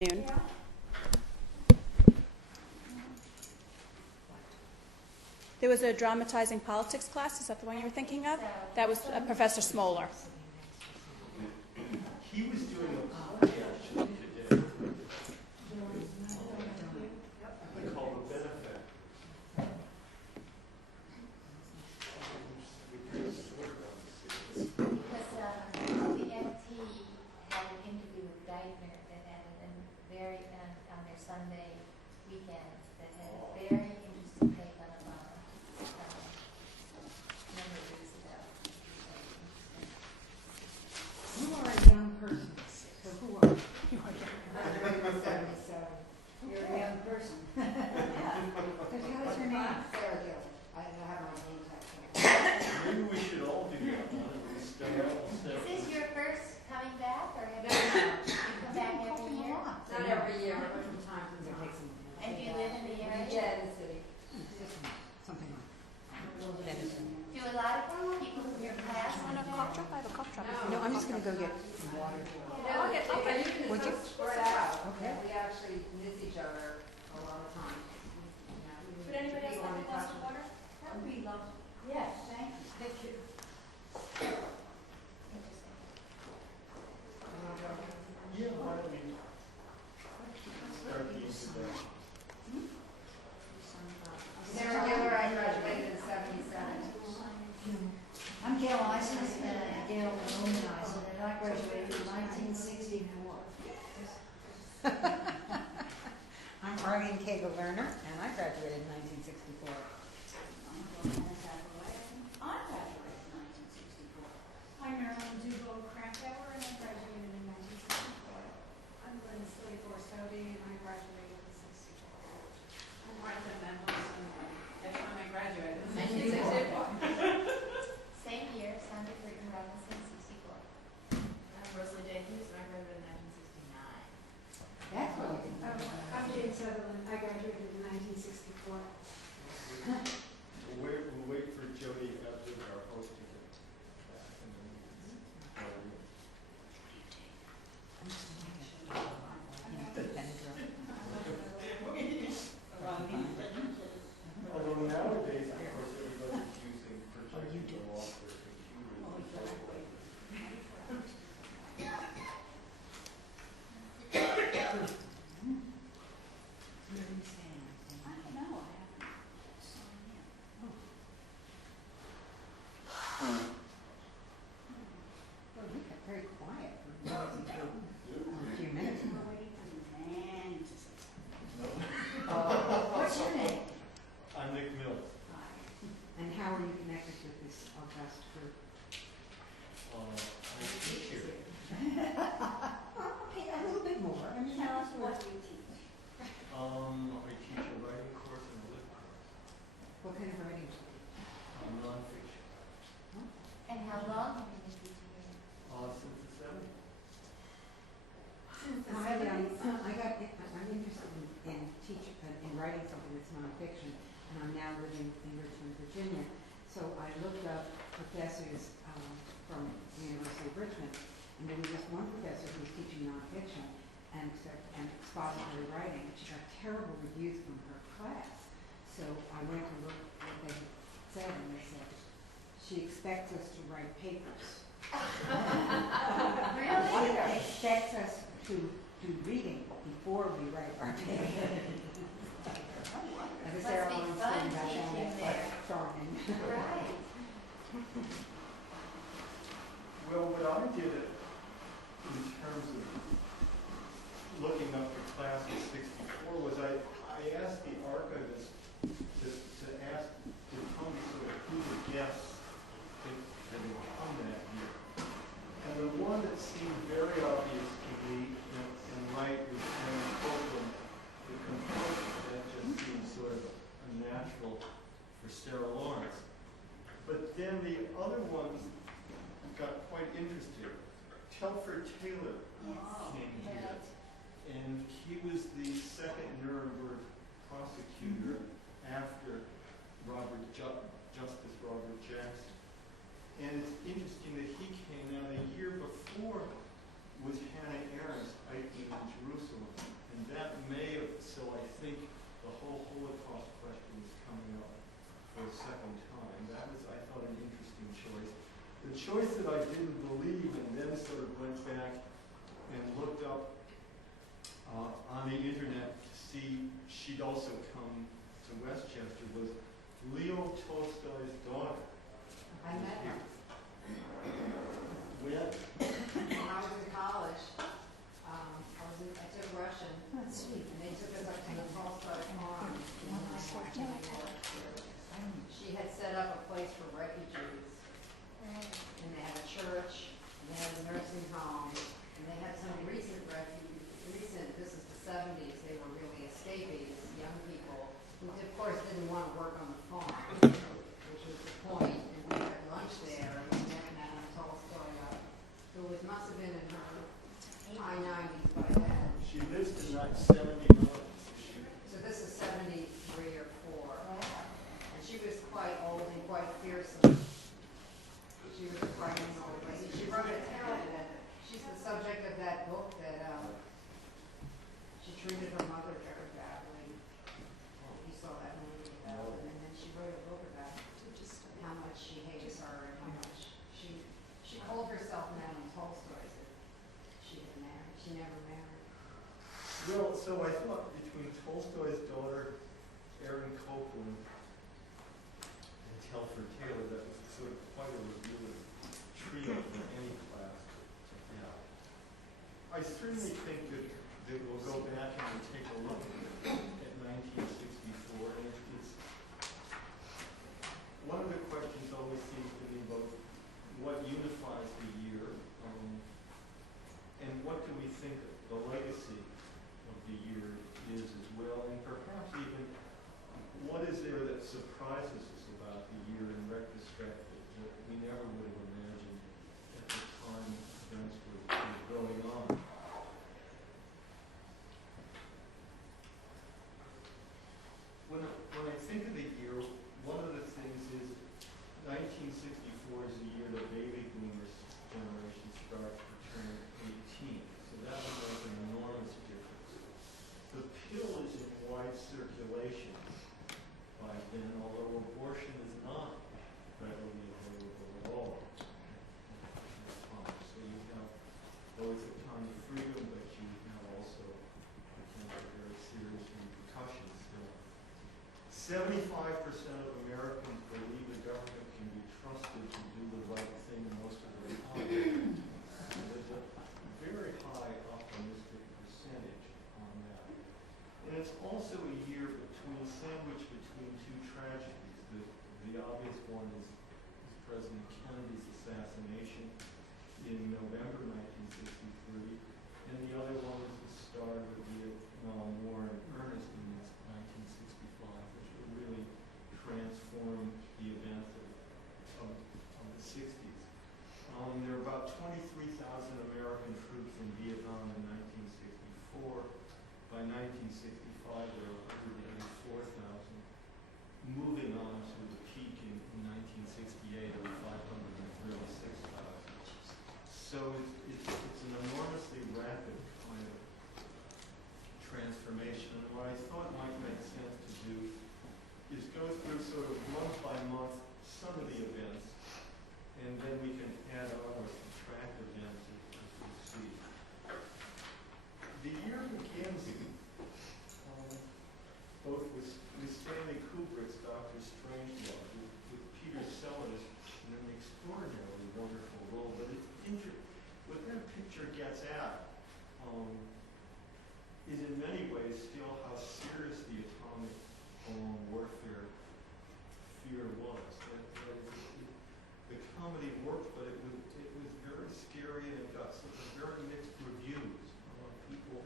Noon. There was a dramatizing politics class. Is that the one you were thinking of? That was Professor Smoller. He was doing a play actually today. Called The Benefit. Because the FT had an interview with Geithner that had on their Sunday weekend that had a very interesting take on Obama a number of weeks ago. You are a young person. So who are you? You're a young person. So tell us your name. Sarah Gill. I have my name tag. Maybe we should all do that one at least. Is this your first coming back, or have you come back every year? Not every year, but from time to time. And do you live in the area? Yeah, in the city. Something like that. Do a lot of people from your class Want a cough drop? I have a cough drop. No, I'm just going to go get some water. Okay. Would you? Spread out. Okay. We actually miss each other a lot of times. Would anybody else like a glass of water? That would be lovely. Yes, thank you. Thank you. Interesting. Yeah, why don't we start these today? Sarah Giller, I graduated in '77. I'm Gail Eisen, Gail Roman Eisen, and I graduated in 1964. I'm Arlene Cagle Lerner, and I graduated in 1964. I graduated in 1964. I'm Marilyn Dubow Krakauer, and I graduated in 1964. I'm Linda Slade-Borsodi, and I graduated in 64. I'm Martha Mendelson, and that's when I graduated in 1964. Same year, Sandra Burton Robinson, 64. I'm Rosalie Day Hughes, and I graduated in 1969. That's what we I'm Jane Sutherland. I graduated in 1964. We'll wait for Jody after our host to get back. And then although nowadays, of course, everybody's using projecting off their computers. I don't know, I haven't signed in. Well, we got very quiet for a few minutes. We're waiting for the man to say something. What's your name? I'm Nick Mills. Hi. And how are you connected with this august group? I teach here. Okay, a little bit more. I mean, Tell us what you teach. I teach a writing course and a lit course. What kind of writing? Nonfiction. And how long have you been teaching here? Since the 70s. Since the I'm 70s? interested in writing something that's nonfiction, and I'm now living in Richmond, Virginia. So I looked up professors from the University of Richmond, and there was just one professor who was teaching nonfiction and expository writing, and she got terrible reviews from her class. So I went to look what they said, and they said, she expects us to write papers. Really? Expects us to do reading before we write our paper. As a Sarah Must be Lawrence fun student, I found teaching that there. quite charming. Right. Well, what I did in terms of looking up the class of '64 was I asked the archivist to tell me sort of who the guests that had come that year. And the one that seemed very obvious to me and right was Mary Copeland, the composer. That just seemed sort of unnatural for Sarah Lawrence. But then the other ones got quite interesting. Telford Taylor came here, and he was the second Nuremberg prosecutor after Justice Robert Jackson. And it's interesting that he came. Now, the year before was Hannah Arendt's Eichmann in Jerusalem. the internet to see she'd also come to Westchester was Leo Tolstoy's daughter. I met her. When? When I was in college, I took Russian, That's sweet. and they took us up to the Tolstoy farm. She had set up a place for refugees, and they had a church, and they had a nursing home, and they had some recent, this is the 70s, they were really escapees, young people, who of course didn't want to work on the farm, which was the point, and we had lunch there, and we met Madame Tolstoy, who must have been in her high 90s by then. She lives to 79. So this is 73 or 4. And she was quite old and quite fearsome. She was a frightening old lady. She wrote a terrible, she's the subject of that book that she treated her mother very badly. You saw that movie about it. And then she wrote a book about how much she hated her and how much she called herself Madame Tolstoy. She had married. She never married. Well, so I thought between Tolstoy's daughter, Erin Copeland, and Telford Taylor, that was sort of quite a revealing trio for any class to have. I certainly think that we'll go back and we'll take a look at 1964, and it's one of the questions always seems to be about what unifies the year, and what do we think the legacy of the year is as well, and perhaps even what is there that surprises us about the year in retrospect that we never would have imagined at the time events were going on. When I think of the year, one of the things is 1964 is the year the baby boomers generation starts to turn 18. So that will make an enormous difference. The pill is in wide circulation by then, although abortion is not readily available at all. So you have both a ton of freedom, but you have also very serious repercussions. 75% of Americans believe the government can be trusted to do the right thing most of the time. There's a very high optimistic percentage on that. And it's also a year sandwiched between two tragedies. The obvious one is President Kennedy's assassination in November 1963, and the other one is the start of the Vietnam War in earnest in 1965, which would really transform the events of the 60s. There were about 23,000 American troops in Vietnam in 1964. By 1965, there were 184,000. Moving on to the peak in 1968 of 536,000. So it's an enormously rapid kind of transformation. And what I thought might make sense to do is go through sort of month by month some of the events, and then we can add on or subtract events as we see. The year begins both with Stanley Kubrick's Dr. Strangelove, with Peter Sellers in an extraordinarily wonderful role. But what that picture gets at is in many ways still how serious the atomic bomb warfare fear was. The comedy worked, but it was very scary, and it got some very mixed reviews. People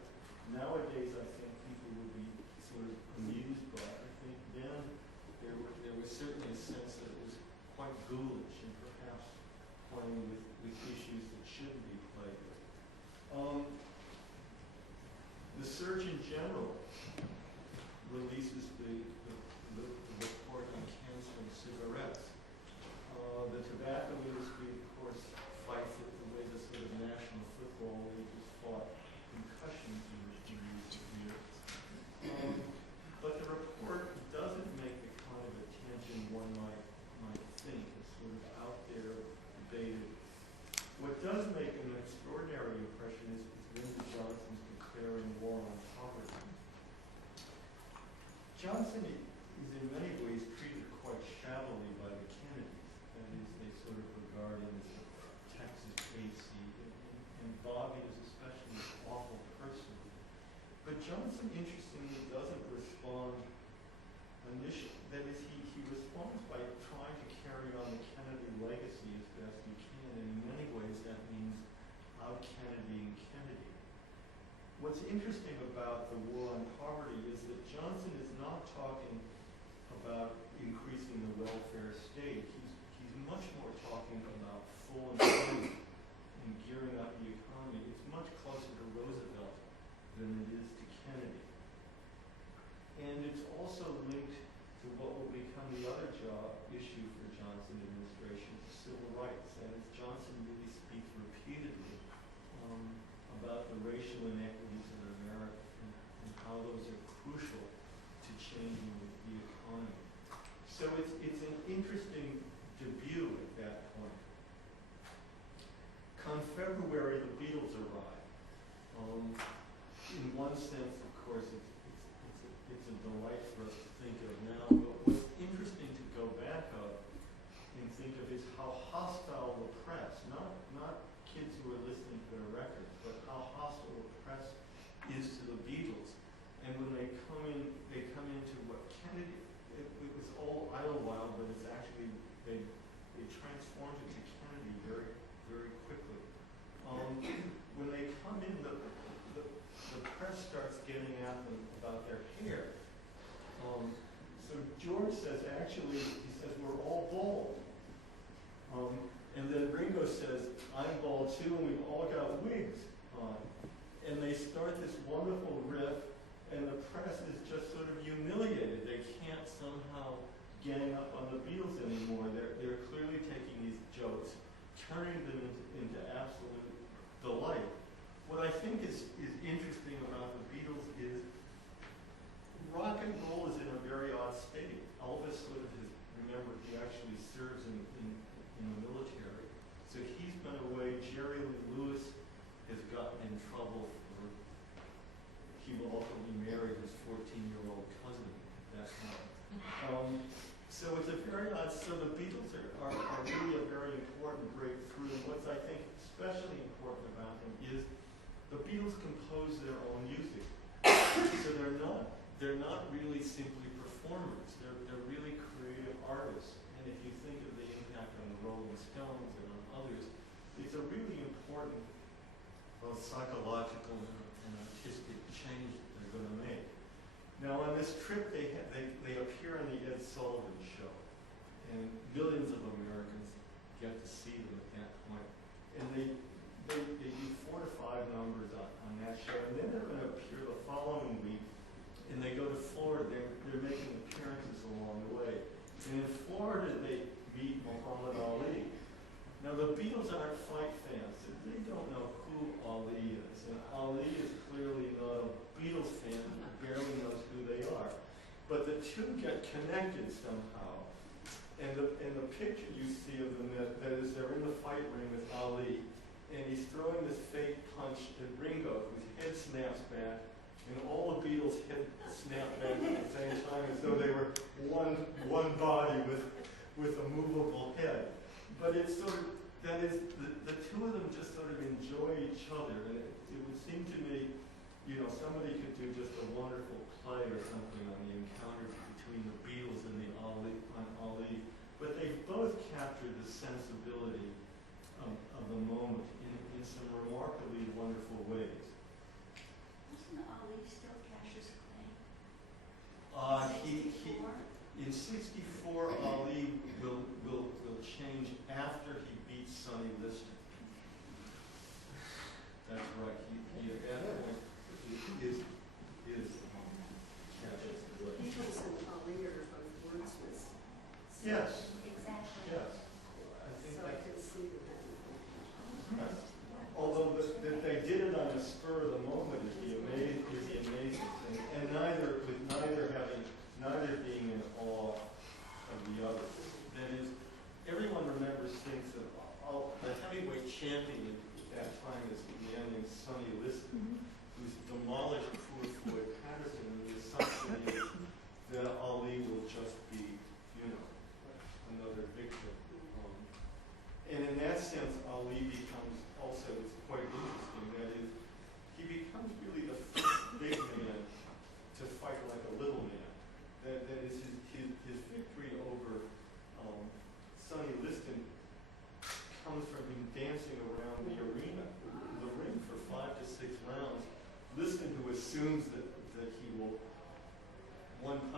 nowadays, I think people would be sort of amused by it. I think then there was certainly a sense that it was quite ghoulish and perhaps playing with issues that shouldn't be played with. The Surgeon General releases the report on canceling cigarettes. The tobacco industry, of course, fights it the way the sort of National Football League has fought concussions in recent years. But the report doesn't make the kind of attention one might think. It's sort of out there, debated. What does make an extraordinary impression is Lyndon Johnson's declaring war on poverty. Johnson is in many ways treated quite shabbily by the Kennedys. That is, they sort of regard him as a Texas AC, and Bobby is especially an awful person. But Johnson, interestingly, doesn't respond initially. That is, he responds by trying to carry on the Kennedy legacy as best he can, and in many ways that means out-Kennedying Kennedy. What's interesting about the war on poverty is that Johnson is not talking about increasing the welfare state. He's much more talking about full employment and gearing up the economy. It's much closer to Roosevelt than it is to Kennedy. And it's also linked to what will become the other issue for Johnson administration, civil rights. That is, Johnson really speaks repeatedly about the racial inequities in America and how those are crucial to changing the economy. So it's an interesting debut at that point. Come February, the Beatles arrive. In one sense, of course, it's a delight for us to think of now. But what's interesting to go back of and think of is how hostile the press, not kids who are listening to their records, but how hostile the press is to the Beatles. And when they come into what Kennedy, it was all Idlewild, but it's actually, they transformed it to Kennedy very, very quickly. When they come in, the press starts getting at them about their hair. So George says, actually, he says, we're all bald. And then Ringo says, I'm bald too, and we've all got wigs on. And they start this wonderful riff, and the press is just sort of humiliated. They can't somehow gang up on the Beatles anymore. They're clearly taking these jokes, turning them into absolute delight. What I think is interesting about the Beatles is rock and roll is in a very odd state. Elvis sort of has, remember, he actually serves in the military. So he's been away. Jerry Lee Lewis has gotten in trouble for, he will ultimately marry his 14-year-old cousin at that time. So it's a very odd, so the Beatles are really a very important breakthrough. And what's I think especially important about them is the Beatles compose their own music. So they're not really simply performers. They're really creative artists. And if you think of the impact on the Rolling Stones and on others, it's a really important both psychological and artistic change that they're going to make. Now on this trip, they appear on the Ed Sullivan Show, and millions of Americans get to see them at that point. And they do 4 to 5 numbers on that show, and then they're going to appear the following week, and they go to Florida. They're making appearances along the way. And in Florida, they meet Muhammad Ali. Now, the Beatles aren't fight fans. They don't know who Ali is. And Ali is clearly not a Beatles fan who barely knows who they are. But the two get connected somehow. And the picture you see of them, that is, they're in the fight ring with Ali, and he's throwing this fake punch at Ringo, whose head snaps back, and all the Beatles' head snap back at the same time, as though they were one body with a movable head. But it's sort of, that is, the two of them just sort of enjoy each other, and it would seem to me, you know, somebody could do just a wonderful play or something on the encounter between the Beatles and the Ali, but they've both captured the sensibility of the moment in some remarkably wonderful ways. Wasn't Ali still Cash's Clay? In '64, Ali will change after he beats Sonny Liston. That's right. He at that point is Cash's Clay. Beatles and Ali are both wordsmiths. Yes. Exactly. Yes. I think So I that. can see that. Although that they did it on the spur of the moment is the amazing thing, and neither being in awe of the other. That is, everyone remembers things of the heavyweight champion at that time is a man named Sonny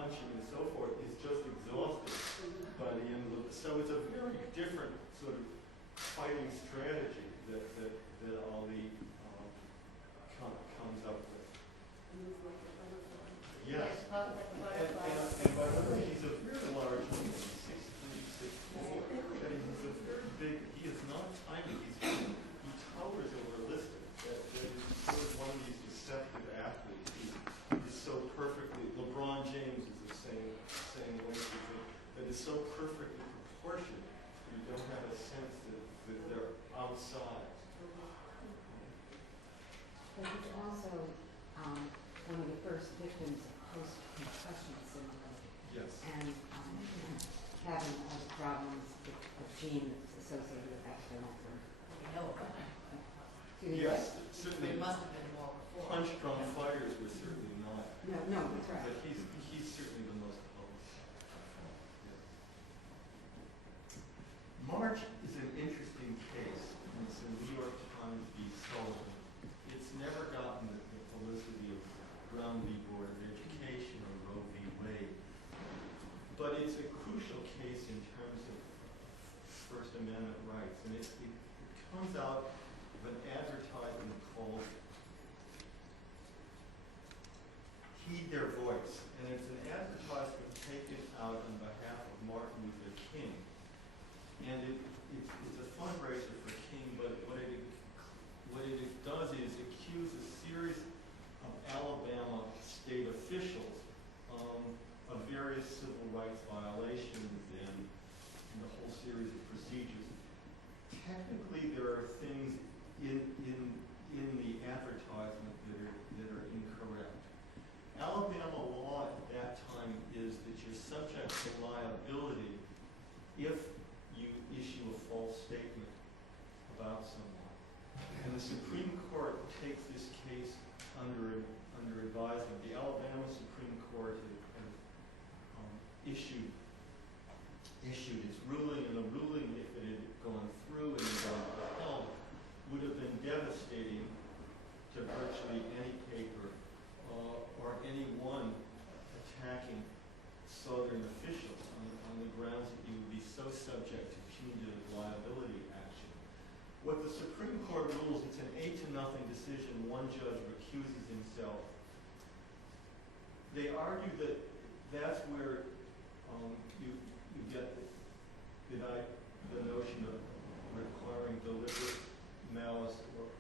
punching and so forth, is just exhausted by the end of it. So it's a very different sort of fighting strategy that Ali comes up with. Yes. Both with the butterflies. And by the way, he's a very large man, 6'3", 6'4". And he's a very big, he is not tiny, he towers over Liston. That is sort of one of these deceptive athletes. He's so perfectly, LeBron James is the same way, that is so perfectly proportioned, you don't have a sense that they're outside. But he's also one of the first victims of post-concussion syndrome. Yes. And having other problems of gene that's associated with that phenomenon. We know about it. Yes, certainly. There must have been more before. Punch drum fighters were certainly not. No, that's right. But he's certainly the most public. Yes. March is an interesting case. And it's a New York Times v. Sullivan. It's never gotten the publicity of Brown v. Board of Education or Roe v. Wade. But it's a crucial case in terms of First Amendment rights. And it comes out of an advertisement called Heed Their Voice. And it's an advertisement taken out on behalf of Martin Luther King. And it's a fundraiser for King, but what it does is accuse a series of Alabama state officials of various civil rights violations and a whole series of procedures. Technically, there are things in the advertisement that are incorrect. Alabama law at that time is that you're subject to liability if you issue a false statement about someone. And the Supreme Court takes this case under advisement. The Alabama Supreme Court has issued its ruling, and the ruling, if it had gone through and gone upheld, would have been devastating to virtually any paper or anyone attacking Southern officials on the grounds that you would be so subject to punitive liability action. What the Supreme Court rules, it's an 8-0 decision. One judge recuses himself. They argue that that's where you get the notion of requiring deliberate malice or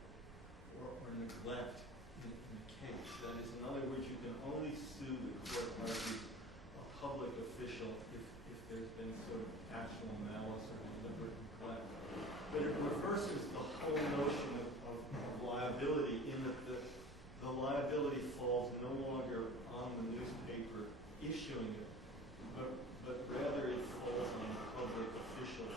neglect in the case. That is, in other words, you can only sue, the court argues, a public official if there's been sort of actual malice or deliberate neglect. But it reverses the whole notion of liability in that the liability falls no longer on the newspaper issuing it, but rather it falls on the public official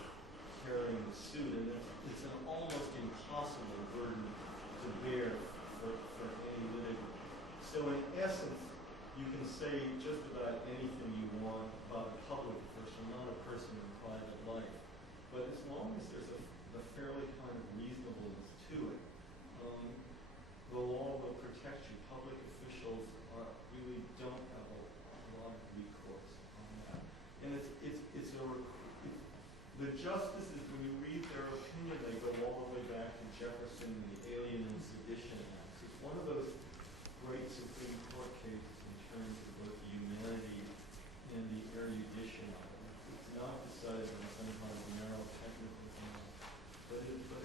carrying the suit. And it's an almost impossible burden to bear for any litigant. So in essence, you can say just about anything you want about a public official, not a person in private life. But as long as there's a fairly kind of reasonableness to it, the law will protect you. Public officials really don't have a lot of recourse on that. And the justices, when you read their opinion, they go all the way back to Jefferson and the Alien and Sedition Acts. It's one of those great Supreme Court cases in terms of both the humanity and the erudition of it. It's not decided on some kind of narrow technical ground, but it's a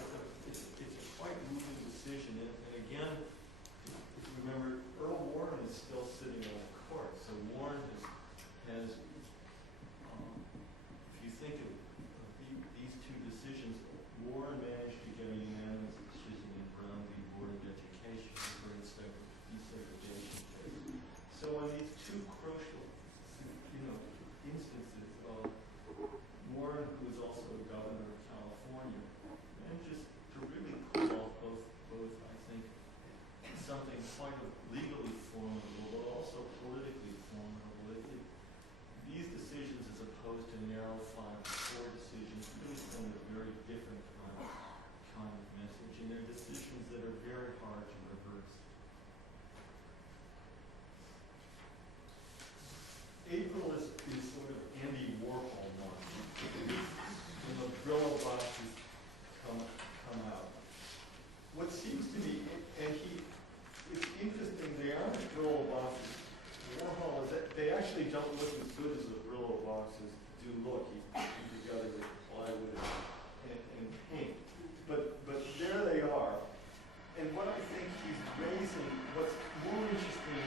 they actually don't look as good as the Brillo boxes do look. He's put together with plywood and paint. But there they are. And what I think he's raising, what's more interesting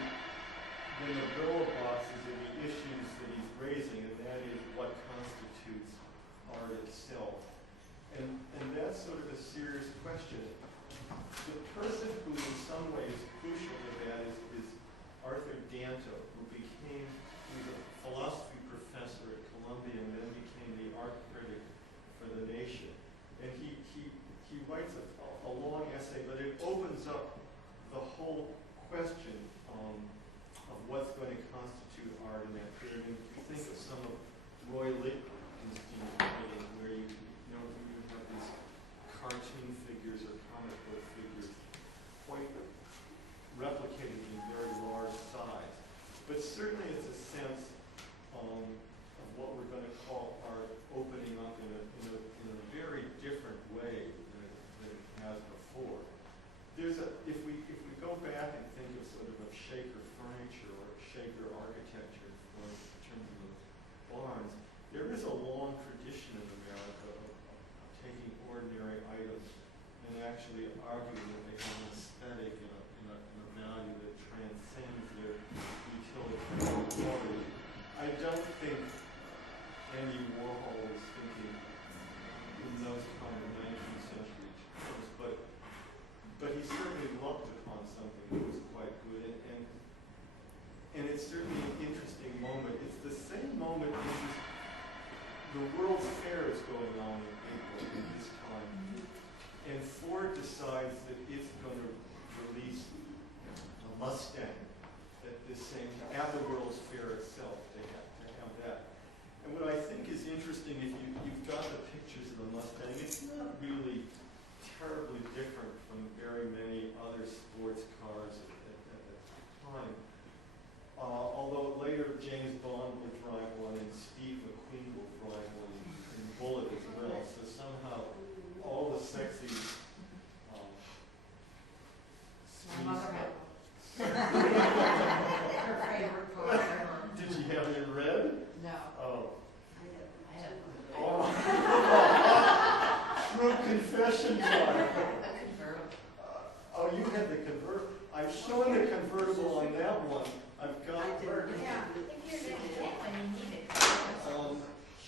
than the Brillo boxes are the issues that he's raising, and that is what constitutes art itself. And that's sort of a serious question. The person who in some ways crucial to that is Arthur Danto, who was a philosophy professor at Columbia and then became the art critic for The Nation. And he writes a long essay, but it opens up the whole question of what's going to constitute art in that period. And if you think of some of Roy Lichtenstein's writing, where you have these cartoon figures or comic book figures quite replicated in very large size. But certainly it's a sense of what we're going to call art opening up in a very different way than it has before. If we go back and think of sort of Shaker furniture or Shaker architecture in terms of those barns, there is a long tradition in America of taking ordinary items and actually arguing that they have an aesthetic and a value that transcends their utilitarian quality. I don't think Andy Warhol was thinking in those kind of 19th century terms, but he certainly looked upon something that was quite good, and it's certainly an interesting moment. It's the same moment the World's Fair is going on in April at this time, and Ford decides that it's going to release a Mustang at the World's Fair itself. They have to have that. And what I think is interesting, if you've got the pictures of the Mustang, it's not really terribly different from very many other sports cars at the time. Although later James Bond will drive one and Steve McQueen will drive one in Bullet as well. So somehow all the sexy My mother had her favorite car ever. Did you have it in red? No. Oh. I have Oh. True confession time. a convertible. Oh, you had the convertible. I've shown the convertible on that one. I've got I did. Yeah, if you're going to get one, you need it.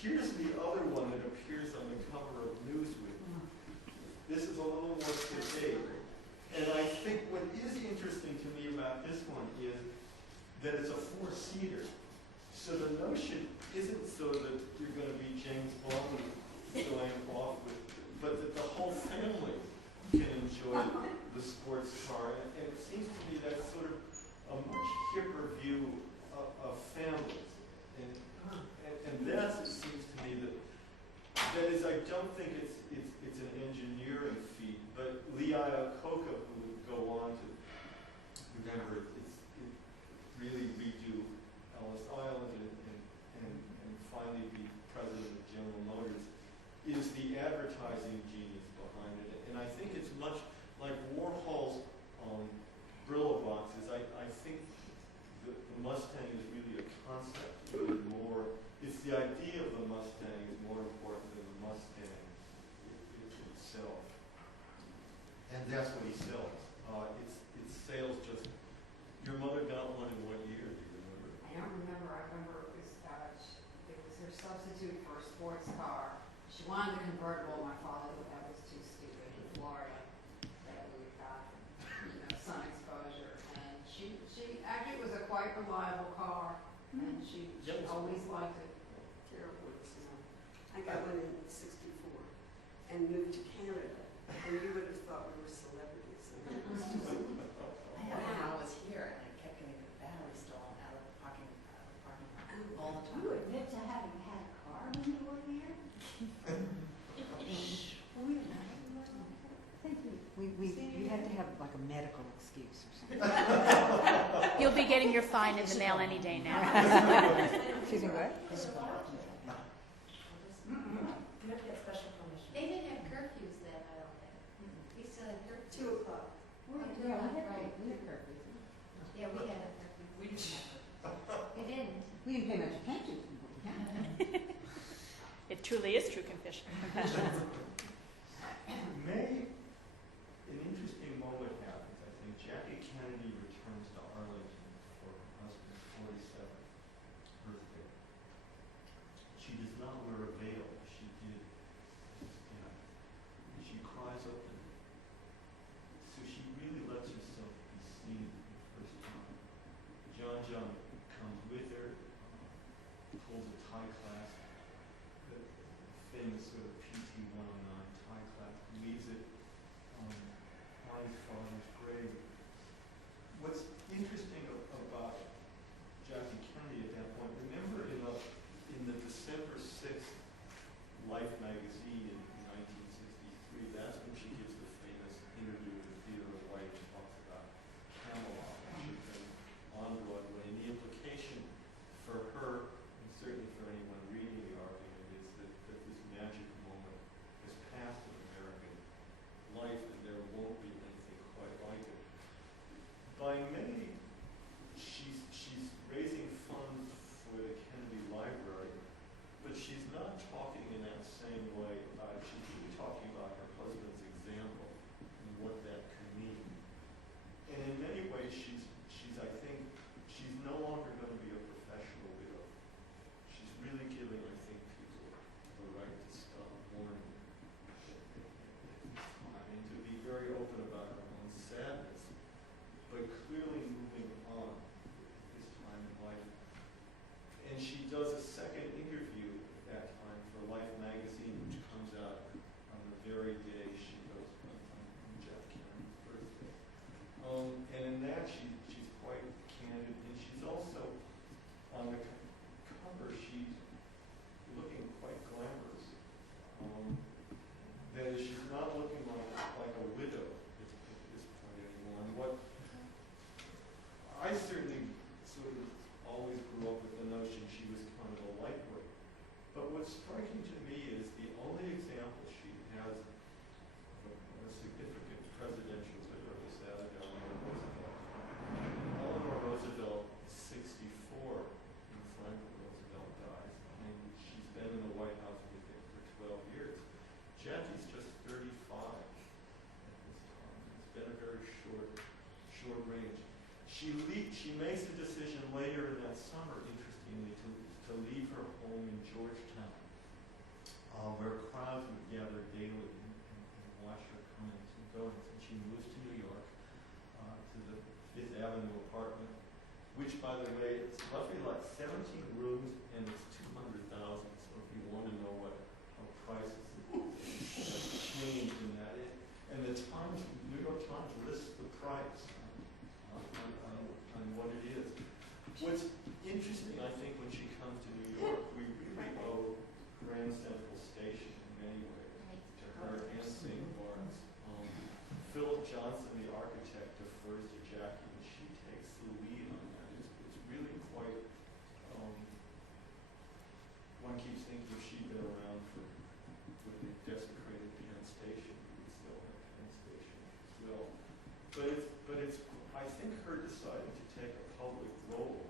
here's the other one that appears on the cover of Newsweek. This is a little more sedate. And I think what is interesting to me about this one is that it's a four-seater. So the notion isn't so that you're going to be James Bond going off with, but that the whole family can enjoy the sports car. And it seems to me that's sort of a much hipper view of families. And that's, it seems to me, that is, I don't think it's an engineering feat, but Lee Iacocca, who would go on to, remember, it really redo Ellis Island and finally be president of General Motors, is the advertising genius behind it. And I think it's much like Warhol's Brillo boxes. I think the Mustang is really a concept, really more. It's the idea of the Mustang is more important than the Mustang itself. And that's what he sells. It's sales just. Your mother got one in what year? Do you remember? I don't remember. I remember it was her substitute for a sports car. She wanted a convertible. My father thought that was too stupid in Florida. That we got, sun exposure. And she actually it was a quite reliable car, and she always liked it. I got one in '64 and moved to Canada, and you would have thought we were celebrities. I mean, it was just, I had one when I was here, and I kept getting the battery stolen out of the parking lot all the time. You admit to having had a car when you were here? We had to have like a medical excuse or something. You'll be getting your fine in the mail any day now. Excuse me, what? You have to get special permission. They didn't have curfews then, I don't think. We still had curfews. 2 o'clock. Yeah, we had a curfew. We didn't have We didn't. came out, you can't do it. Yeah. It truly is true confession. May, an interesting moment happens, I think. Jackie Kennedy returns to Arlington for her husband's 47th birthday. She does not wear a veil as she did. And she cries openly. So she really lets herself be seen for the first time. John comes with her, holds a tie clasp, the famous sort of PT 109 tie clasp, leaves it on his father's grave. What's interesting about Jackie Kennedy at that point, remember in the December 6th Life magazine in 1963, that's when she gives the famous interview with Theodore White and talks about Camelot, which had been on Broadway. And the implication for her, and certainly for anyone reading the argument, is that this magic moment has passed in American life and there won't be anything quite like it. By May, she's raising funds for the Kennedy Library, but she's not talking in that same way about it. She's really talking about her husband's example and what that could mean. And in many ways, she's I think, she's no longer going to be a professional widow. She's really giving, I think, people the right to stop mourning. I mean, to be very open about her own sadness, but clearly moving on at this time in life. And she does a second interview at that time for Life magazine, which comes out on the very day she goes on Jeff Kennedy's birthday. And in that, she's quite candid, and she's also on the cover. She's looking quite glamorous. That is, she's not looking like a widow at this point anymore. And what I certainly sort of always grew up with the notion she was kind of a lightweight. But what's striking to me is the only example she has of a significant presidential widow is that of Eleanor Roosevelt. Eleanor Roosevelt is 64 when Franklin Roosevelt dies, and she's been in the White House with him for 12 years. Jackie's just 35 at this time. It's been a very short range. She makes the decision later in that summer, interestingly, to leave her home in Georgetown, where crowds would gather daily and watch her comings and goings. And she moves to New York, to the Fifth Avenue apartment, which, by the way, it's roughly like 17 rooms and it's $200,000. So if you want to know how prices have changed in that, and the New York Times lists the price on what it is. What's interesting, I think, when she comes to New York, we really owe Grand Central Station in many ways to her and St. Bart's. Philip Johnson, the architect, defers to Jackie, and she takes the lead on that. It's really quite, one keeps thinking if she'd been around for the desecrated Penn Station, we would still have Penn Station as well. But it's I think her deciding to take a public role,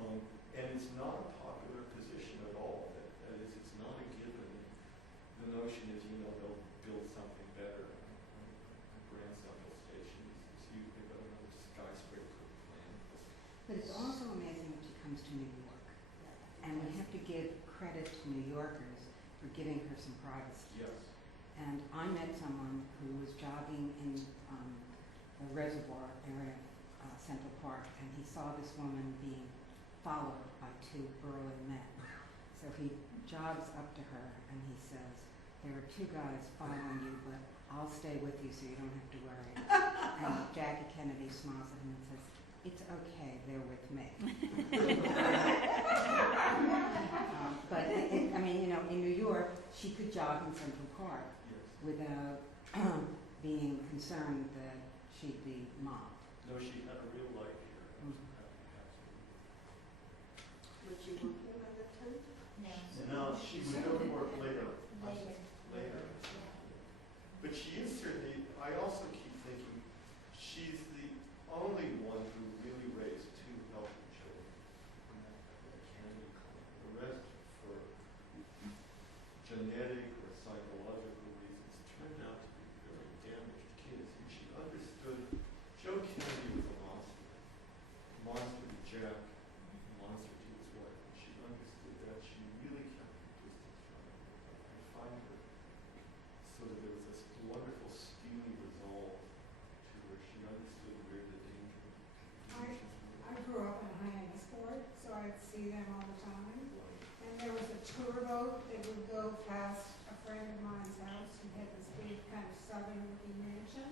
and it's not a popular position at all. That is, it's not a given. The notion is, they'll build something better on Grand Central Station. It's usually got another skyscraper plan. But it's also amazing that she comes to New York. And we have to give credit to New Yorkers for giving her some privacy. Yes. And I met someone who was jogging in the reservoir area, Central Park, and he saw this woman being followed by two burly men. So he jogs up to her and he says, "There are two guys following you, but I'll stay with you so you don't have to worry." And Jackie Kennedy smiles at him and says, "It's okay, they're with me." But in New York, she could jog in Central Park without being concerned that she'd be mobbed. No, she had a real life here. Was she working by that time? No, she would go to work later. Later. Later. But she is certainly, I also keep thinking, she's the only one who really raised two healthy children in that Kennedy see them all the time. And there was a tour boat that would go past a friend of mine's house who had this big kind of southern looking mansion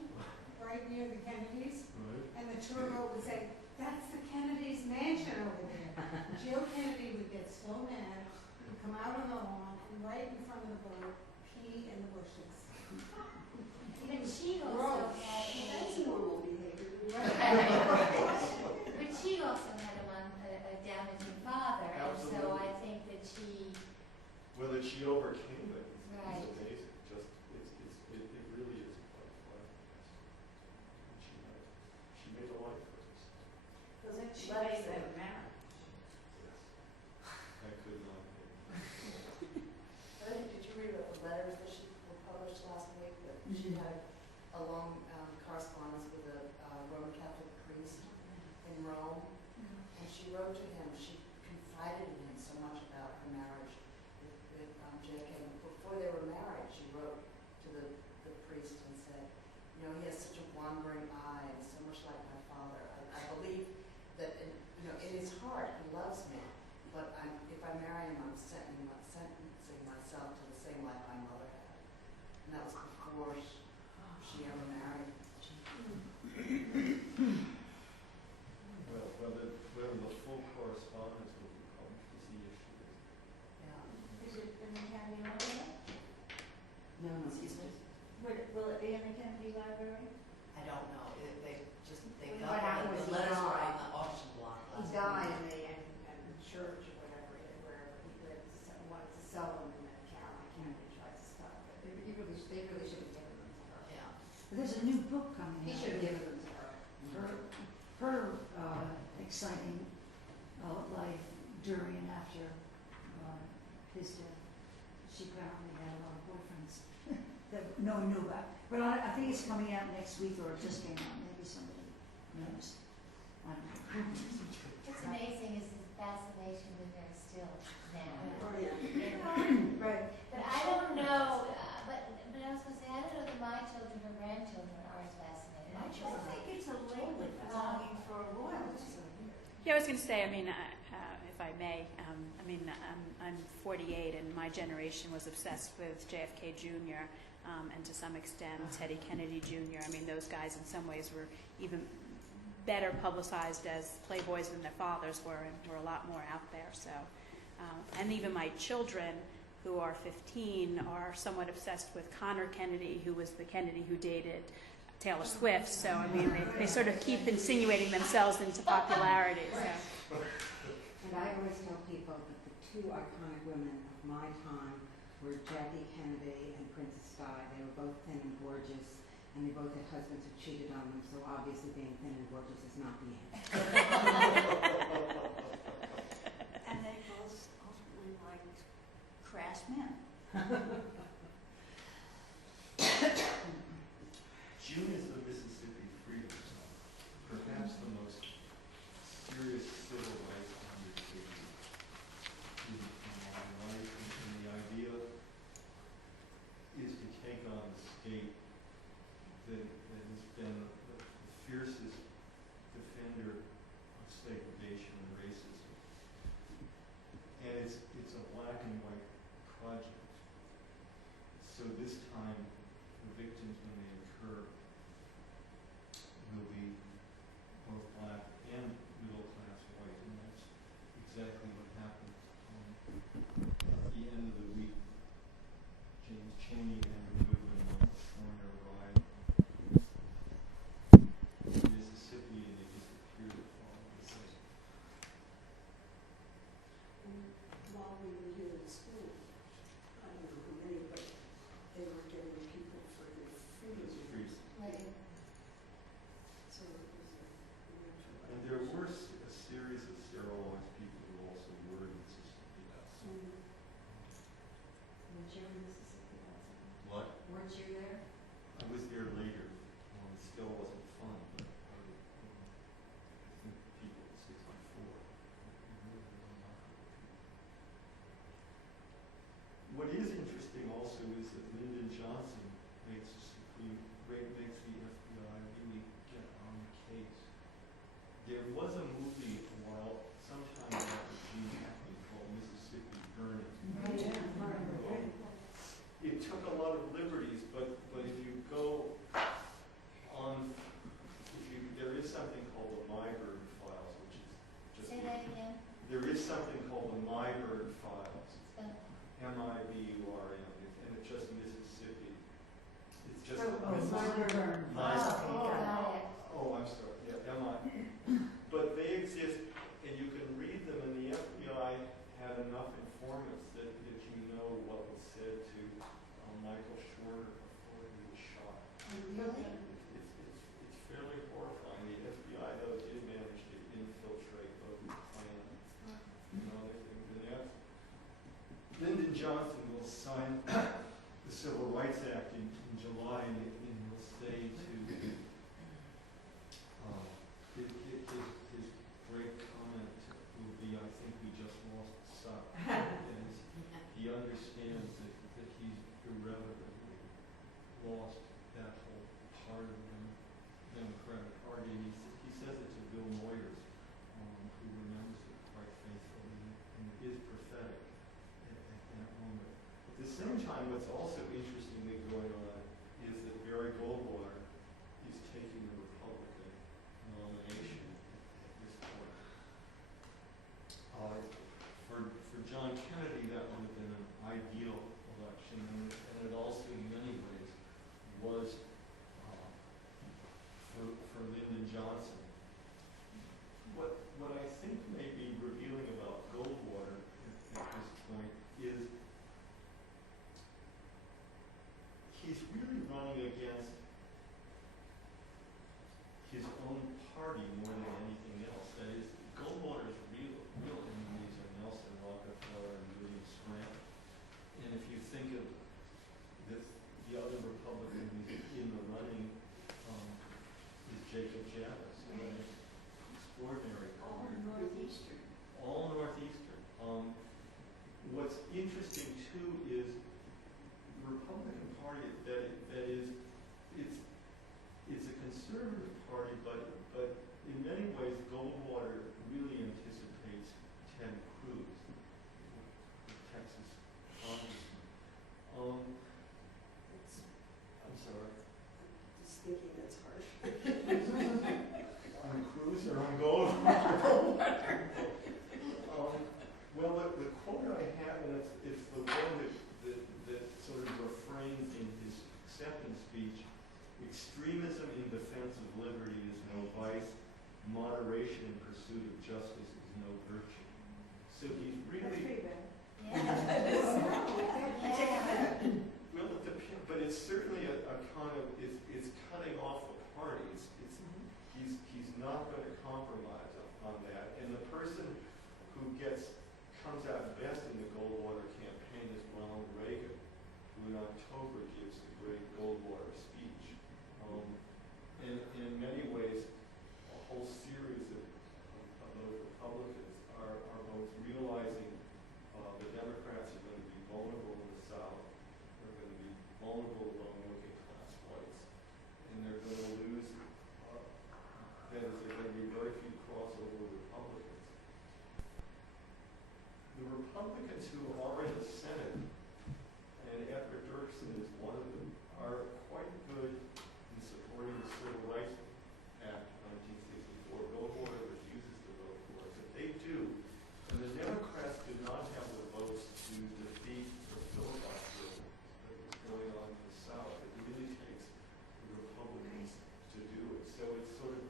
right near the Kennedys. And the tour boat would say, "That's the Kennedys' mansion over there." Jill Kennedy would get so mad, would come out on the lawn and right in front of the boat, pee in the bushes. But she also had That's normal behavior. but she also had a damaging father, and so Absolutely. I think that she, Well, that she overcame it is Right. amazing. Just it really is quite funny. She made a life for herself. Doesn't She let made us a marriage. Yes. I could not pay. Did you read about the letters that she published last week? That she had a long correspondence with a Roman Catholic priest in Rome, and she wrote to him. She confided in him so much about her marriage with J.K. Before they were married, she wrote to the priest and said, "You know, he has such a wandering eye and so much like my father. I believe that in his heart he loves me, but if I marry him, I'm sentencing myself to the same life my mother had." And that was before she ever married. Well, the full correspondence will be published to see if she is. Yeah. Is it in the Kennedy Library? No, no. Excuse me? Will it be in the Kennedy Library? I don't know. They What happened was the he letters were died. on the auction block He last died week. in the church or whatever, wherever he lived, wanted to sell them in that Caroline Kennedy tried to stop it. They really should have given them to her. Yeah. But there's a new book coming He out. should have given them to her. Her exciting life during and after his death. She apparently had a lot of boyfriends that no one knew about. But I think it's coming out next week, or it just came out. Maybe somebody knows. I don't know. what's amazing is his fascination with her still now. Oh, yeah. Right. But I don't know, but I was going to say, I don't know that my children or grandchildren are as fascinated. I just think it's a label belonging for royalty. Yeah, I was going to say, I mean, if I may, I'm 48, and my generation was obsessed with JFK Jr. And to some extent Teddy Kennedy Jr. I mean, those guys in some ways were even better publicized as playboys than their fathers were, and were a lot more out there. So, and even my children, who are 15, are somewhat obsessed with Connor Kennedy, who was the Kennedy who dated Taylor Swift. So, I mean, they sort of keep insinuating themselves into popularity. So. And I always tell people that the two iconic women of my time were Jackie Kennedy and Princess Di. They were both thin and gorgeous, and they both had husbands who cheated on them, so obviously being thin and gorgeous is not the answer. And they both ultimately liked crass men. June is the Mississippi Freedom Song, perhaps the most serious civil rights undertaking in modern life, and the idea is to take on the state that has been the fiercest defender of segregation and enough informants that you know what was said to Michael Shorter before he was shot. Really? It's fairly horrifying. The FBI, though, did manage to infiltrate both the Klan. You know, Lyndon Johnson will sign the Civil Rights Act in July, and he'll say to his great comment will be, "I think we just lost the South." And he understands that he's irrevocably lost that whole part of the Democratic Party, and he says it to Bill Moyers, who remembers it quite faithfully, and it is prophetic at that moment. At the same time, what's also interestingly going on is that Barry Goldwater is taking the Republican nomination at this point. For John Kennedy, that would have been an ideal election, and it also, in many ways, was for Lyndon Johnson. What I think may be revealing about Goldwater at this point is he's really running against his own party more than anything else. That is, Goldwater's real enemies are Nelson Rockefeller and William Scranton. And if you think of the other Republican who's in the running is Jacob Javits, an extraordinary All career. Northeastern. All Northeastern. What's interesting too is the Republican Party that is it's a conservative party, but in many ways Goldwater really anticipates Ted Cruz, the Texas congressman. I'm sorry. Just thinking that's harsh. On Cruz or on Goldwater? Well, the quote I have, and it's the one that sort of refrains in his acceptance speech: extremism in defense of liberty is no vice, moderation in pursuit of justice is no virtue. So he's really, well, it depends, but it's certainly a kind of, it's cutting off the party. He's not going to compromise on that. And the person who comes out best in the Goldwater campaign is Ronald Reagan, who in October gives the great Goldwater speech. And in many ways, a whole series of those Republicans are both realizing the Democrats are going to be vulnerable in the South, they're going to be vulnerable among working class whites, and they're going to lose, that is, there are going to be very few crossover Republicans. The Republicans who are in the Senate, and Edward Dirksen is one of them, are quite good in supporting the Civil Rights Act of 1964. Goldwater refuses to vote for it, but they do. And the Democrats did not have the votes to defeat the filibuster that was going on in the South. It really takes the Republicans to do it. So it's sort of,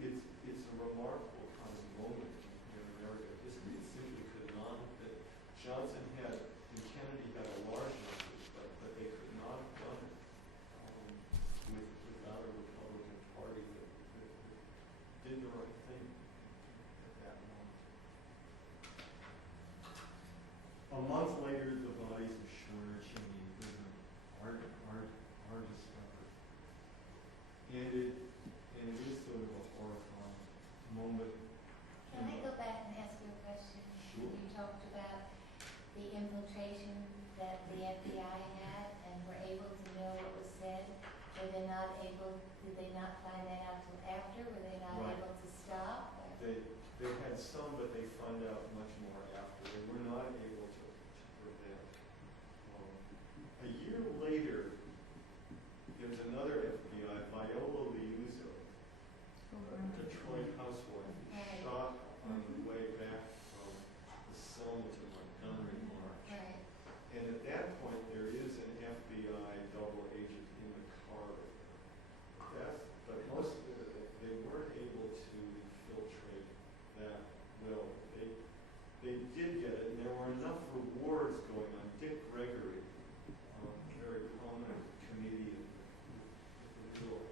it's a remarkable kind of moment in American history. It simply could not, that Johnson had, and Kennedy had a large number, but they could not have done it without a Republican Party that did the right thing at that moment. A month later, the bodies of Shorter, Cheney, and Goodman are discovered. And it is sort of a horrifying moment. Can I go back and ask you a question? Sure. You talked about the infiltration that the FBI had and were able to know what was said. Were they not able, did they not find that out till after? Were they not Right. able to stop? Or? They had some, but they found out much more after. They were not able to prevent. A year later, there's another FBI, Viola Liuzzo, a Detroit housewife, Right. shot on the way back from the Selma to Montgomery march. Right. And at that point, there is an FBI double agent in the car with her. But most of it, they weren't able to infiltrate that well. They did get it, and there were enough enough rewards going on. Dick Gregory, very prominent comedian with a real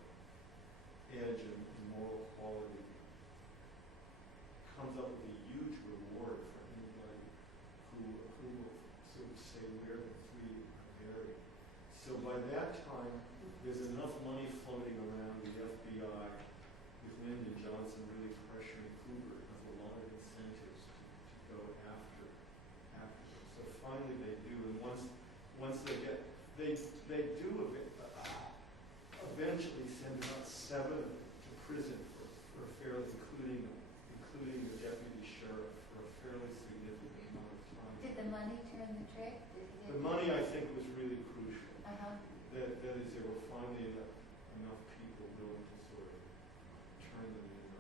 edge and moral quality, comes up with a huge reward for anybody who will sort of say where the three are buried. So by that time, there's enough money floating around the FBI, with Lyndon Johnson really pressuring Hoover, has a lot of incentives to go after them. So finally they do, and once they do eventually send about 7 to prison for fairly, including the deputy sheriff, for a fairly significant amount of time. Did the money turn the trick? The money, I think, was really crucial. Uh-huh. That is, there were finally enough people willing to sort of turn them in.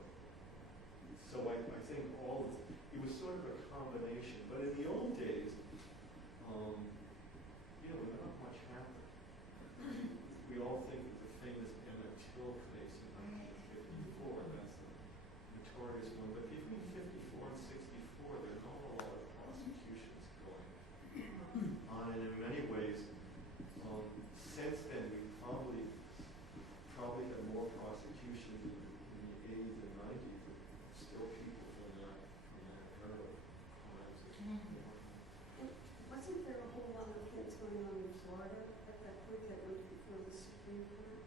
So I think it was sort of a combination. But in the old days, not much happened. We all think of the famous Emmett Till case in 1954. That's the notorious one. But between 54 and 64, there are not a lot of prosecutions going on. And in many ways, since then, we probably had more prosecutions in the 80s and 90s. Still people from that era of crimes. Wasn't there a whole lot of things going on in Florida at that point that went before the Supreme Court?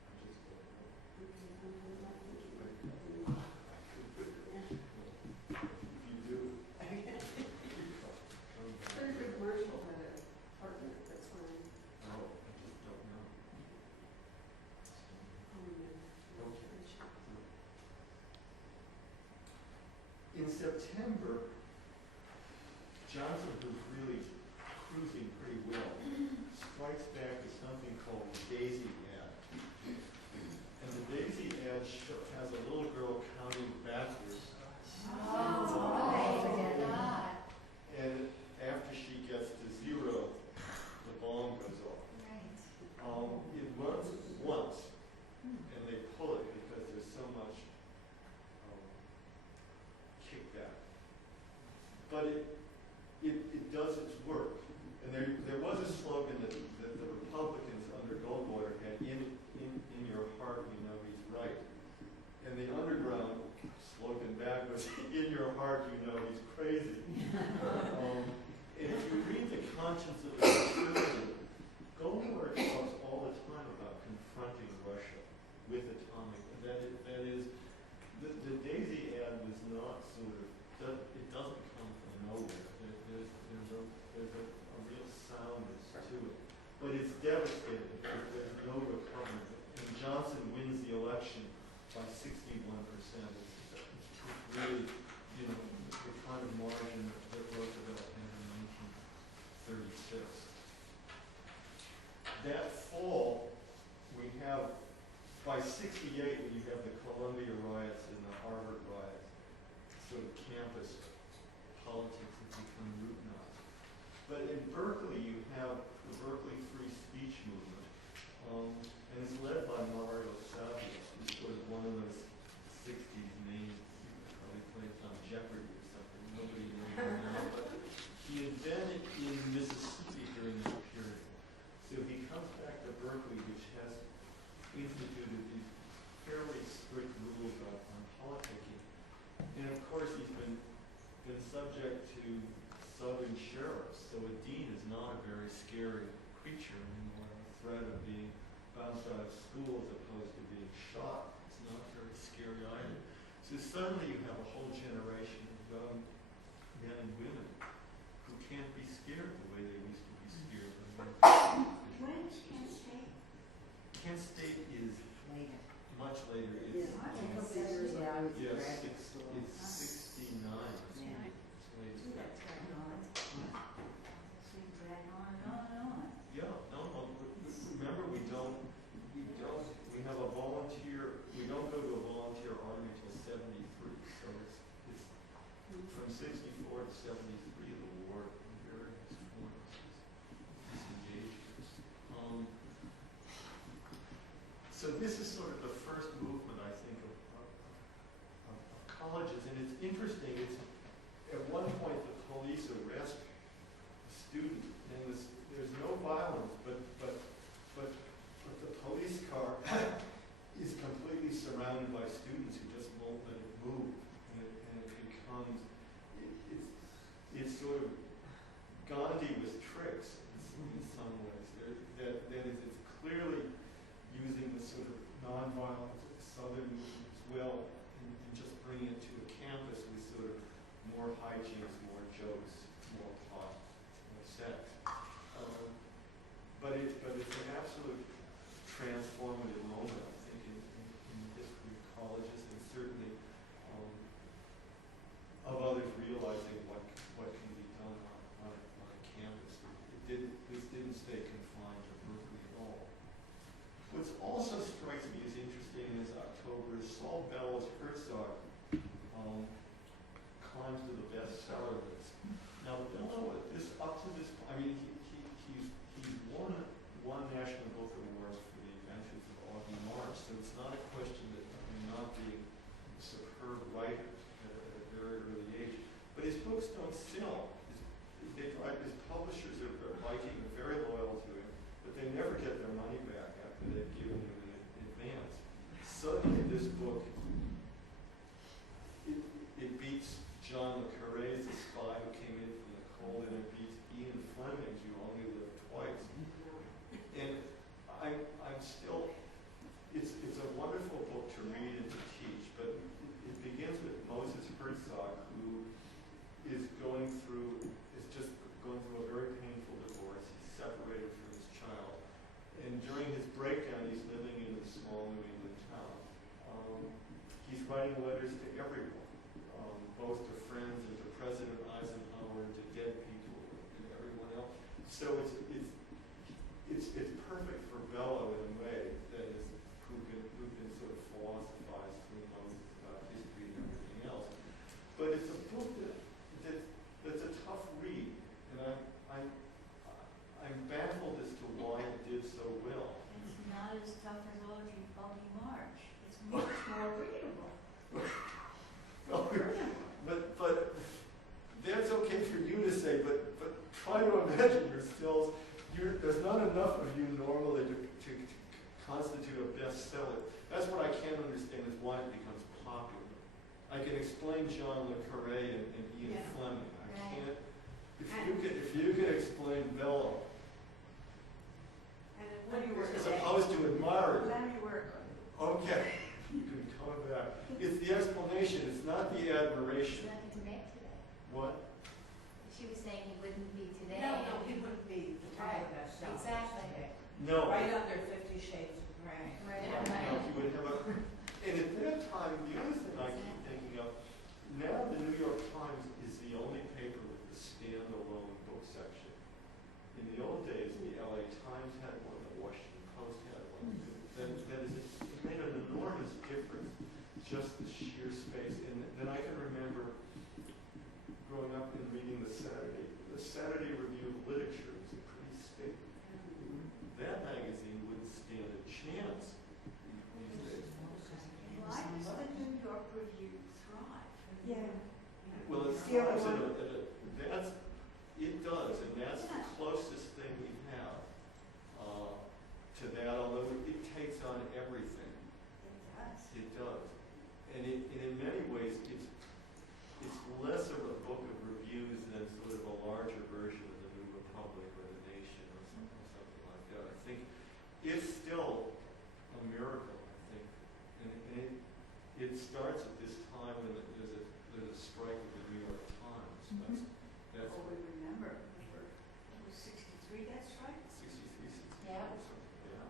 I just don't know. Okay, I'm not thinking of it. You do. Frederick Marshall had a partner at that time. No, I just don't know. In September, Johnson, who's really cruising pretty well, strikes back with something called the Daisy ad. And the Daisy ad has a little girl counting backwards. And after she gets to 0, the bomb goes off. It runs once, and they pull it because there's so much kickback. But it does its work. And there was a slogan that the Republicans under Goldwater had, in your heart you know he's right. And the underground slogan back was, in your heart you know he's crazy. And if you read the conscience of the conservative, Goldwater talks all the time about confronting Russia with atomic. That is, the Daisy ad was not sort of, it doesn't come from nowhere. There's a real soundness to it. But it's devastating. There's no recovery. And Johnson wins the election by 61%. It's really, the kind of margin that Roosevelt had in 1936. That fall, we have, by 68, when you have the Columbia riots and the Harvard riots, sort of campus politics has become routinized. But in Berkeley, you have the Berkeley Free Speech movement, and it's led by Mario Savio, who's sort of one of those 60s names. He probably plays on Jeopardy or something. Nobody knows him now, but he had been in Mississippi during this period. So he comes back to Berkeley, which has instituted these fairly strict rules on politicking. And of course, he's been subject to Southern sheriffs, so a dean is not a very scary creature anymore. The threat of being bounced out of school as opposed to being shot is not very scary either. So suddenly you have a whole generation of young men and women who can't be scared the way they used to be scared. When is Kent State? Kent State is Later. much later. Yeah, I think of the years Yeah, I was in Yes, graduate school. it's 69. Yeah. It's later. That's going on. This thing drag on and on and on. Yeah, no, remember we have a volunteer, we don't go to a volunteer army until 73, so it's from 64 to 73, the war in various forms is disengaged. So this is sort of the first movement, I think, of colleges, and it's interesting, at one point the police arrest becomes, it's sort of Gandhi with tricks in some ways. That is, it's clearly using the sort of nonviolent Southern movement as well, and just bringing it to a campus with sort of more hijinks, more jokes, more pot, more sex. But it's an absolute transformative moment, I think, in the history of colleges, and certainly of others realizing what can be done on a campus. This didn't stay confined to Berkeley at all. What also strikes me as interesting in this October is Saul Bellows Herzog climbs to the bestseller list. Now, Bellow, up to this, I mean, he's won National Book Award for The Adventures of Augie March, so it's not a question that him not being a superb writer at a very early age. But his books don't sell. His publishers are liking and very loyal to him, but they never get their money back after they've given him in advance. Suddenly, this book, it beats John le Carré's The Spy Who Came In From the Cold, and it beats Ian Fleming's You Only Live Twice. And I'm still, it's a wonderful book to read and to teach, but it begins with Moses Herzog, who is just going through a very painful divorce. He's separated from his child. And during his breakdown, he's living in a small New England town. He's writing letters to everyone, both to friends and to President Eisenhower, to dead people and everyone else. So it's perfect for Bellow in a way that is who've been sort of philosophized through Moses about history and everything else. But it's a book that's a tough read, and I'm baffled as to why it did so well. It's not as tough as Augie March. It's much more readable. But that's okay for you to say, but try to imagine yourselves, there's not enough of you normally to constitute a bestseller. That's what I can't understand, is why it becomes popular. I can explain John le Carré and Ian Fleming. I can't. If you can explain Bellow, as opposed to admiring. Okay, you can come back. It's the explanation. It's not the admiration. There's nothing to make today. What? She was saying he wouldn't be today. No, he wouldn't be the Right, type of stuff. exactly. No. Right under 50 Shades of Grey. Right, No, right. he would have and at that time, the other thing I keep thinking of, now the New York Times is the only paper with a standalone book section. In the old days, the LA Times had one, the Washington Post had one. That is, it made an enormous difference, just the sheer space. And then I can remember growing up and reading the Saturday Review of Literature was a pretty statement. That magazine wouldn't stand a chance these days. Why does the New York Review thrive? Yeah. Well, it thrives it does, and that's the closest thing we have to that, although it takes on everything. It does. It does. And in many ways, it's less of a book of reviews than sort of a larger version of the New Republic or the Nation or something like that. I think it's still a miracle, I think. And it starts at this time when there's a strike of the New York Times. That's Well, we remember, it was 63, that's right? 63, 64 Yeah. or something. Yeah.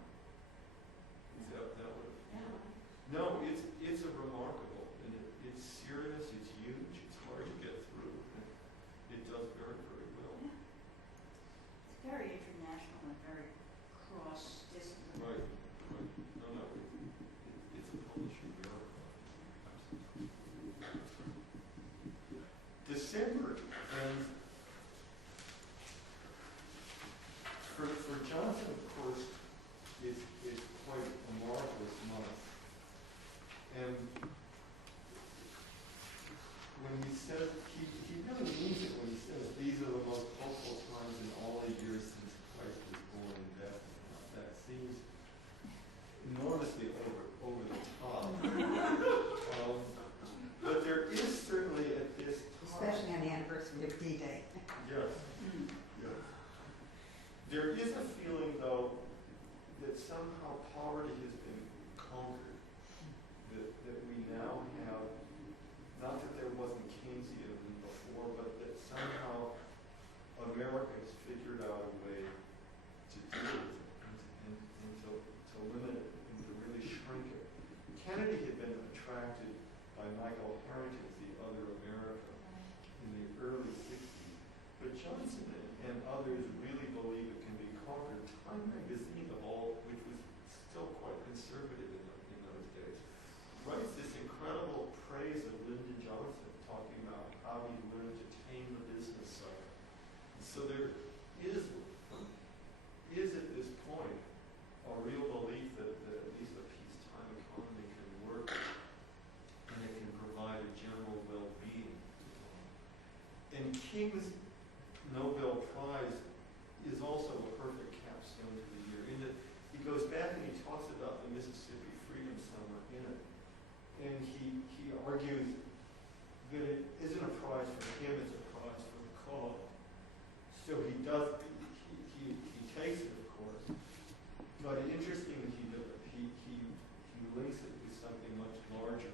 Is that what? Yeah. No, it's a remarkable, and it's serious, it's huge, it's hard to get through. It does very, very well. Yeah. It's very international and very cross-disciplinary. Right. No, it's a publishing miracle. December ends, for Johnson, of course, is quite a marvelous month. And when he says, he really means it when he says these are the most hopeful times in all the years since Christ was born in Bethlehem. That seems enormously over the top. But there is certainly at this anniversary of D-Day. Yes, yes. There is a feeling, though, that somehow poverty has been conquered, that we now have, not that there wasn't Keynesianism before, but that somehow America has figured out a way to deal with it and to limit it and to really shrink it. Kennedy had been attracted by Michael Harrington, the other America, in the early 60s. But Johnson and others really believe it can be conquered. Time magazine of all, which was still quite conservative in those days, writes this incredible praise of Lyndon Johnson, talking about how he learned to tame the business side. So there is at this point a real belief that at least a peacetime economy can work and it can provide a general well-being. And King's Nobel Prize is also a perfect capstone to the year, in that he goes back and he talks about the Mississippi Freedom Summer in it. And he argues that it isn't a prize for him, it's a prize for the cause. So he takes it, of course, but interestingly he links it with something much larger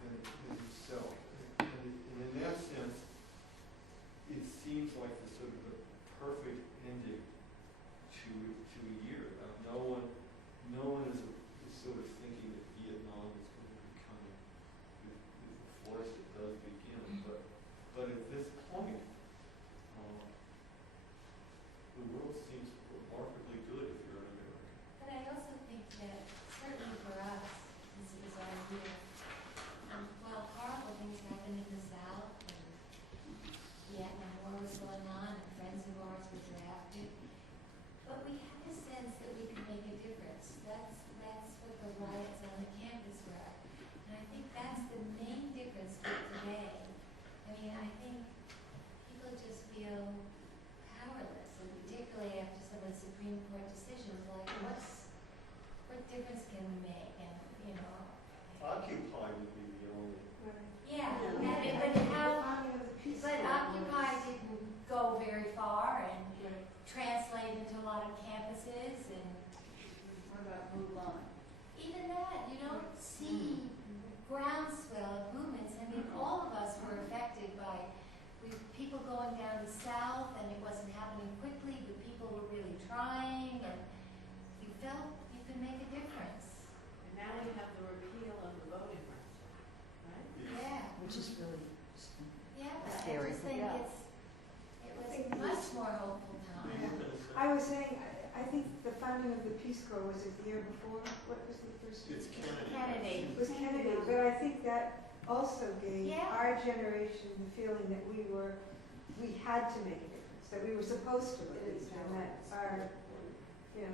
than himself. And in that sense, it seems like the sort of the perfect ending to a year. No one is sort of thinking that Vietnam is going to become the force that does begin. But at this point, the world seems remarkably good if you're an American. But I also think that, certainly for us, this is our year, while horrible things happened in the South, and Vietnam War was going on, and friends of ours were drafted, but we had a sense that we could make a difference. That's what the riots on the campus were. And I think that's the main difference with today. I mean, I think people just feel powerless, and particularly after some of the Supreme Court decisions, like what difference can we make? And Occupy would be the only. yeah, but Occupy didn't go very far and translate into a lot of campuses, and What about move on? even that, you don't see groundswell of movements. I mean, all of us were affected by people going down the South, and it wasn't happening quickly, but people were really trying, and you felt you could make a difference. And now we have the repeal of the voting rights, right? Yeah. Which is really Yeah, but Scary. I just think Yeah. it was a much more hopeful time. I was saying, I think the founding of the Peace Corps was the year before. What was the first? It's Kennedy. Kennedy. It was Kennedy, but I think that also gave Yeah. our generation the feeling that we had to make a difference, that we were supposed to at least, and that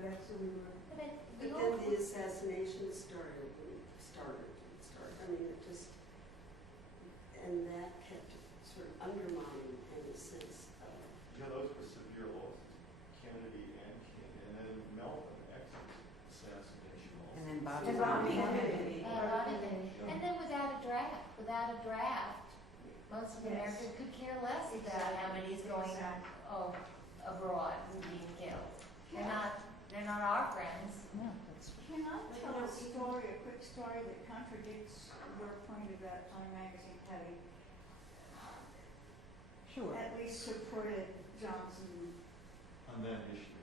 that's who we were. But But then the assassination started. I mean, it just, and that kept sort of undermining any sense of. Yeah, those were severe losses. Kennedy and King, and then Melvin, assassination also. And then Bobby Kennedy. And then without a draft, most of America could care less about how many's going abroad and being killed. They're not our friends. Can I tell a quick story that contradicts your point about Time Magazine having Sure. at least supported Johnson On that issue.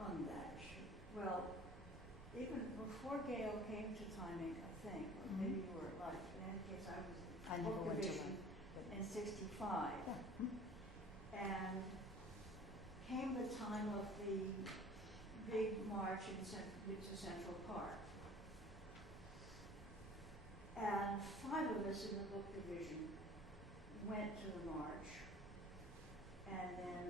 on that issue? Well, even before Gail came to timing, I think, or maybe you were alive, in any case, I was I in never book went to division one. in '65. And came the time of the big march into Central Park. And 5 of us in the book division went to the march. And then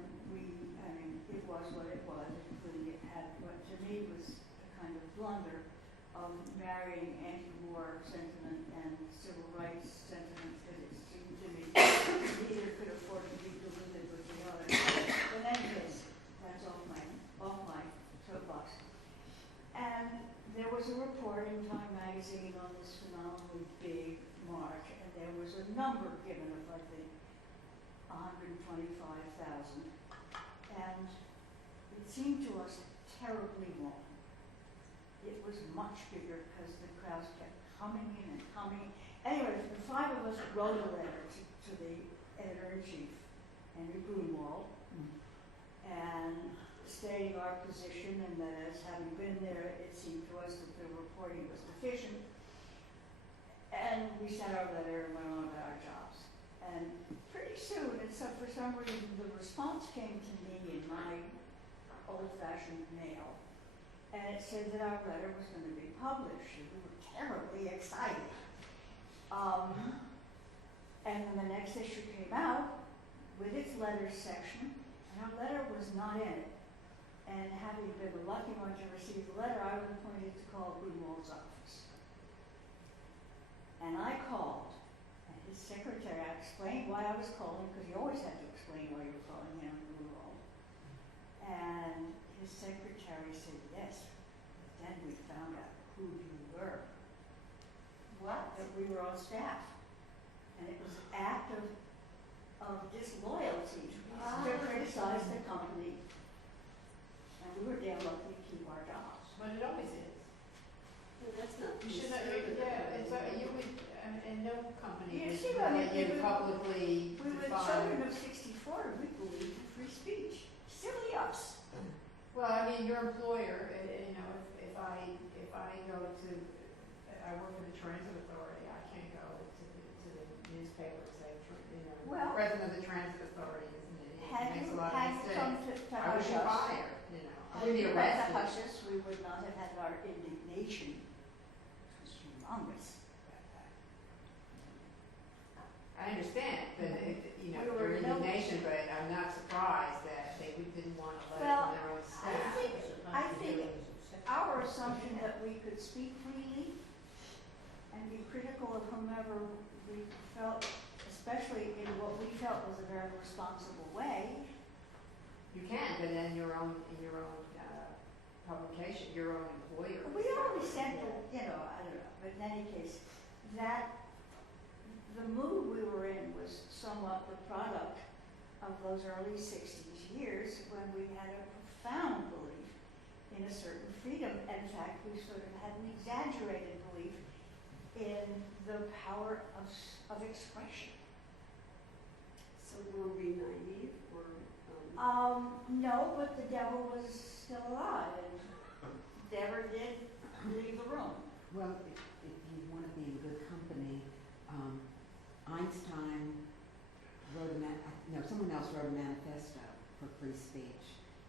it was what it was, including it had what to me was a kind of blunder of marrying anti-war sentiment and civil rights sentiment, because it seemed to me neither could afford to be diluted with the other. But in any case, that's off my soapbox. And there was a report in Time Magazine on this phenomenally big march, and there was a number given of, I think, seemed to us terribly long. It was much bigger because the crowds kept coming in and coming. Anyway, the five of us wrote a letter to the editor-in-chief, Henry Grunwald, and stating our position, and that as having been there, it seemed to us that the reporting was deficient. And we sent our letter and went on about our jobs. And pretty soon, and so for some reason, the response came to me in my old-fashioned mail, and it said that our letter was going to be published, and we were terribly excited. And then the next issue came out with its letters section, and our letter was not in it. And having been the lucky one to receive the letter, I was appointed to call Grunwald's office. And I called, and his secretary, I explained why I was calling, because you always had to explain why you were calling him, Grunwald. And his secretary said yes, but then we found out who you were. What? That we were on staff. And it was an act of disloyalty to criticize the company. And we were damn lucky to keep our jobs. But it always is. Well, that's not. You should not, yeah, it's, you would, and no company You would see, I mean, you publicly We were children of '64, we believed in free speech. Silly us. Well, I mean, your employer, you know, if I go to, I work for the transit authority, I can't go to the newspaper and say, you know, Well, president of the transit authority, isn't it? It Had makes you, a lot had of you come mistakes. to I would hush be us, fired, you know, I had would be you come to arrested. hush us, we would not have had our indignation. It was humongous. I understand, but you know, We were your no- indignation, but I'm not surprised that they didn't want to let it Well, from their own staff. I think our assumption that we could speak freely and be critical of whomever we felt, especially in what we felt was a very responsible way. You can, but in your own publication, your own employer. We always sent, you know, I don't know, but in any case, that the mood we were in was somewhat the product of those early 60s years when we had a profound belief in a certain freedom. In fact, we sort of had an exaggerated belief in the power of expression. So were we naive or? No, but the devil was still alive and never did leave the room. Well, if you want to be in good company, Einstein wrote someone else wrote a manifesto for free speech,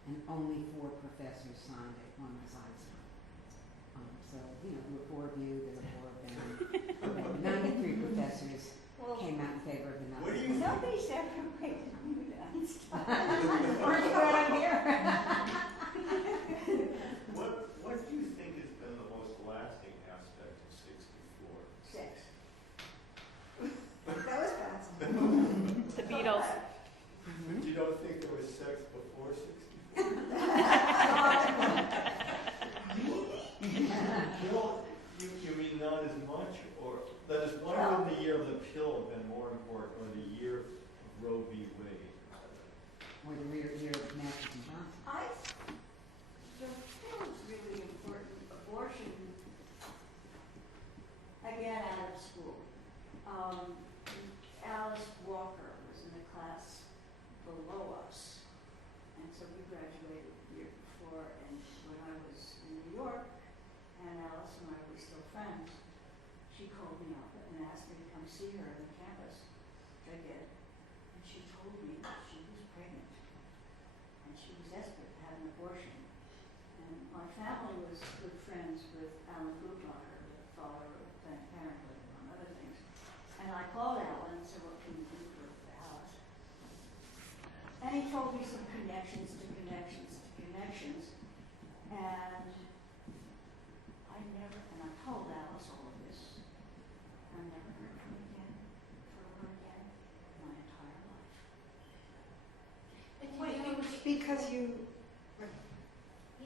and only 4 professors signed it. One was Einstein. So, you know, there were 4 of you, there were 4 of them. 93 professors came out in favor of the What do you novel. Nobody's ever rated you to Einstein. Aren't you glad I'm here? What do you think has been the most lasting aspect of '64? Sex. That was fast. The Beatles. But you don't think there was sex before '64? Well, you mean not as much, or that is, why wouldn't the year of the pill have been more important, or the year of Roe v. Wade? Or the year of Matthew Johnson. The pill is really important. Abortion, again, out of school. Alice Walker was in a class below us, and so we graduated the year before, and when I was in New York, and Alice and I were still friends, she called me up and asked me to come see her on the campus, which I did, and she told me that she was pregnant, and she was desperate to have an abortion. And my family was good friends with Alan Guttmacher, the father of Planned Parenthood, among other things. And I called Alan and said, what can you do for Alice? And he told me some connections to connections to connections. And I told Alice all of this. I never heard from her again my entire life. But you know, Because you,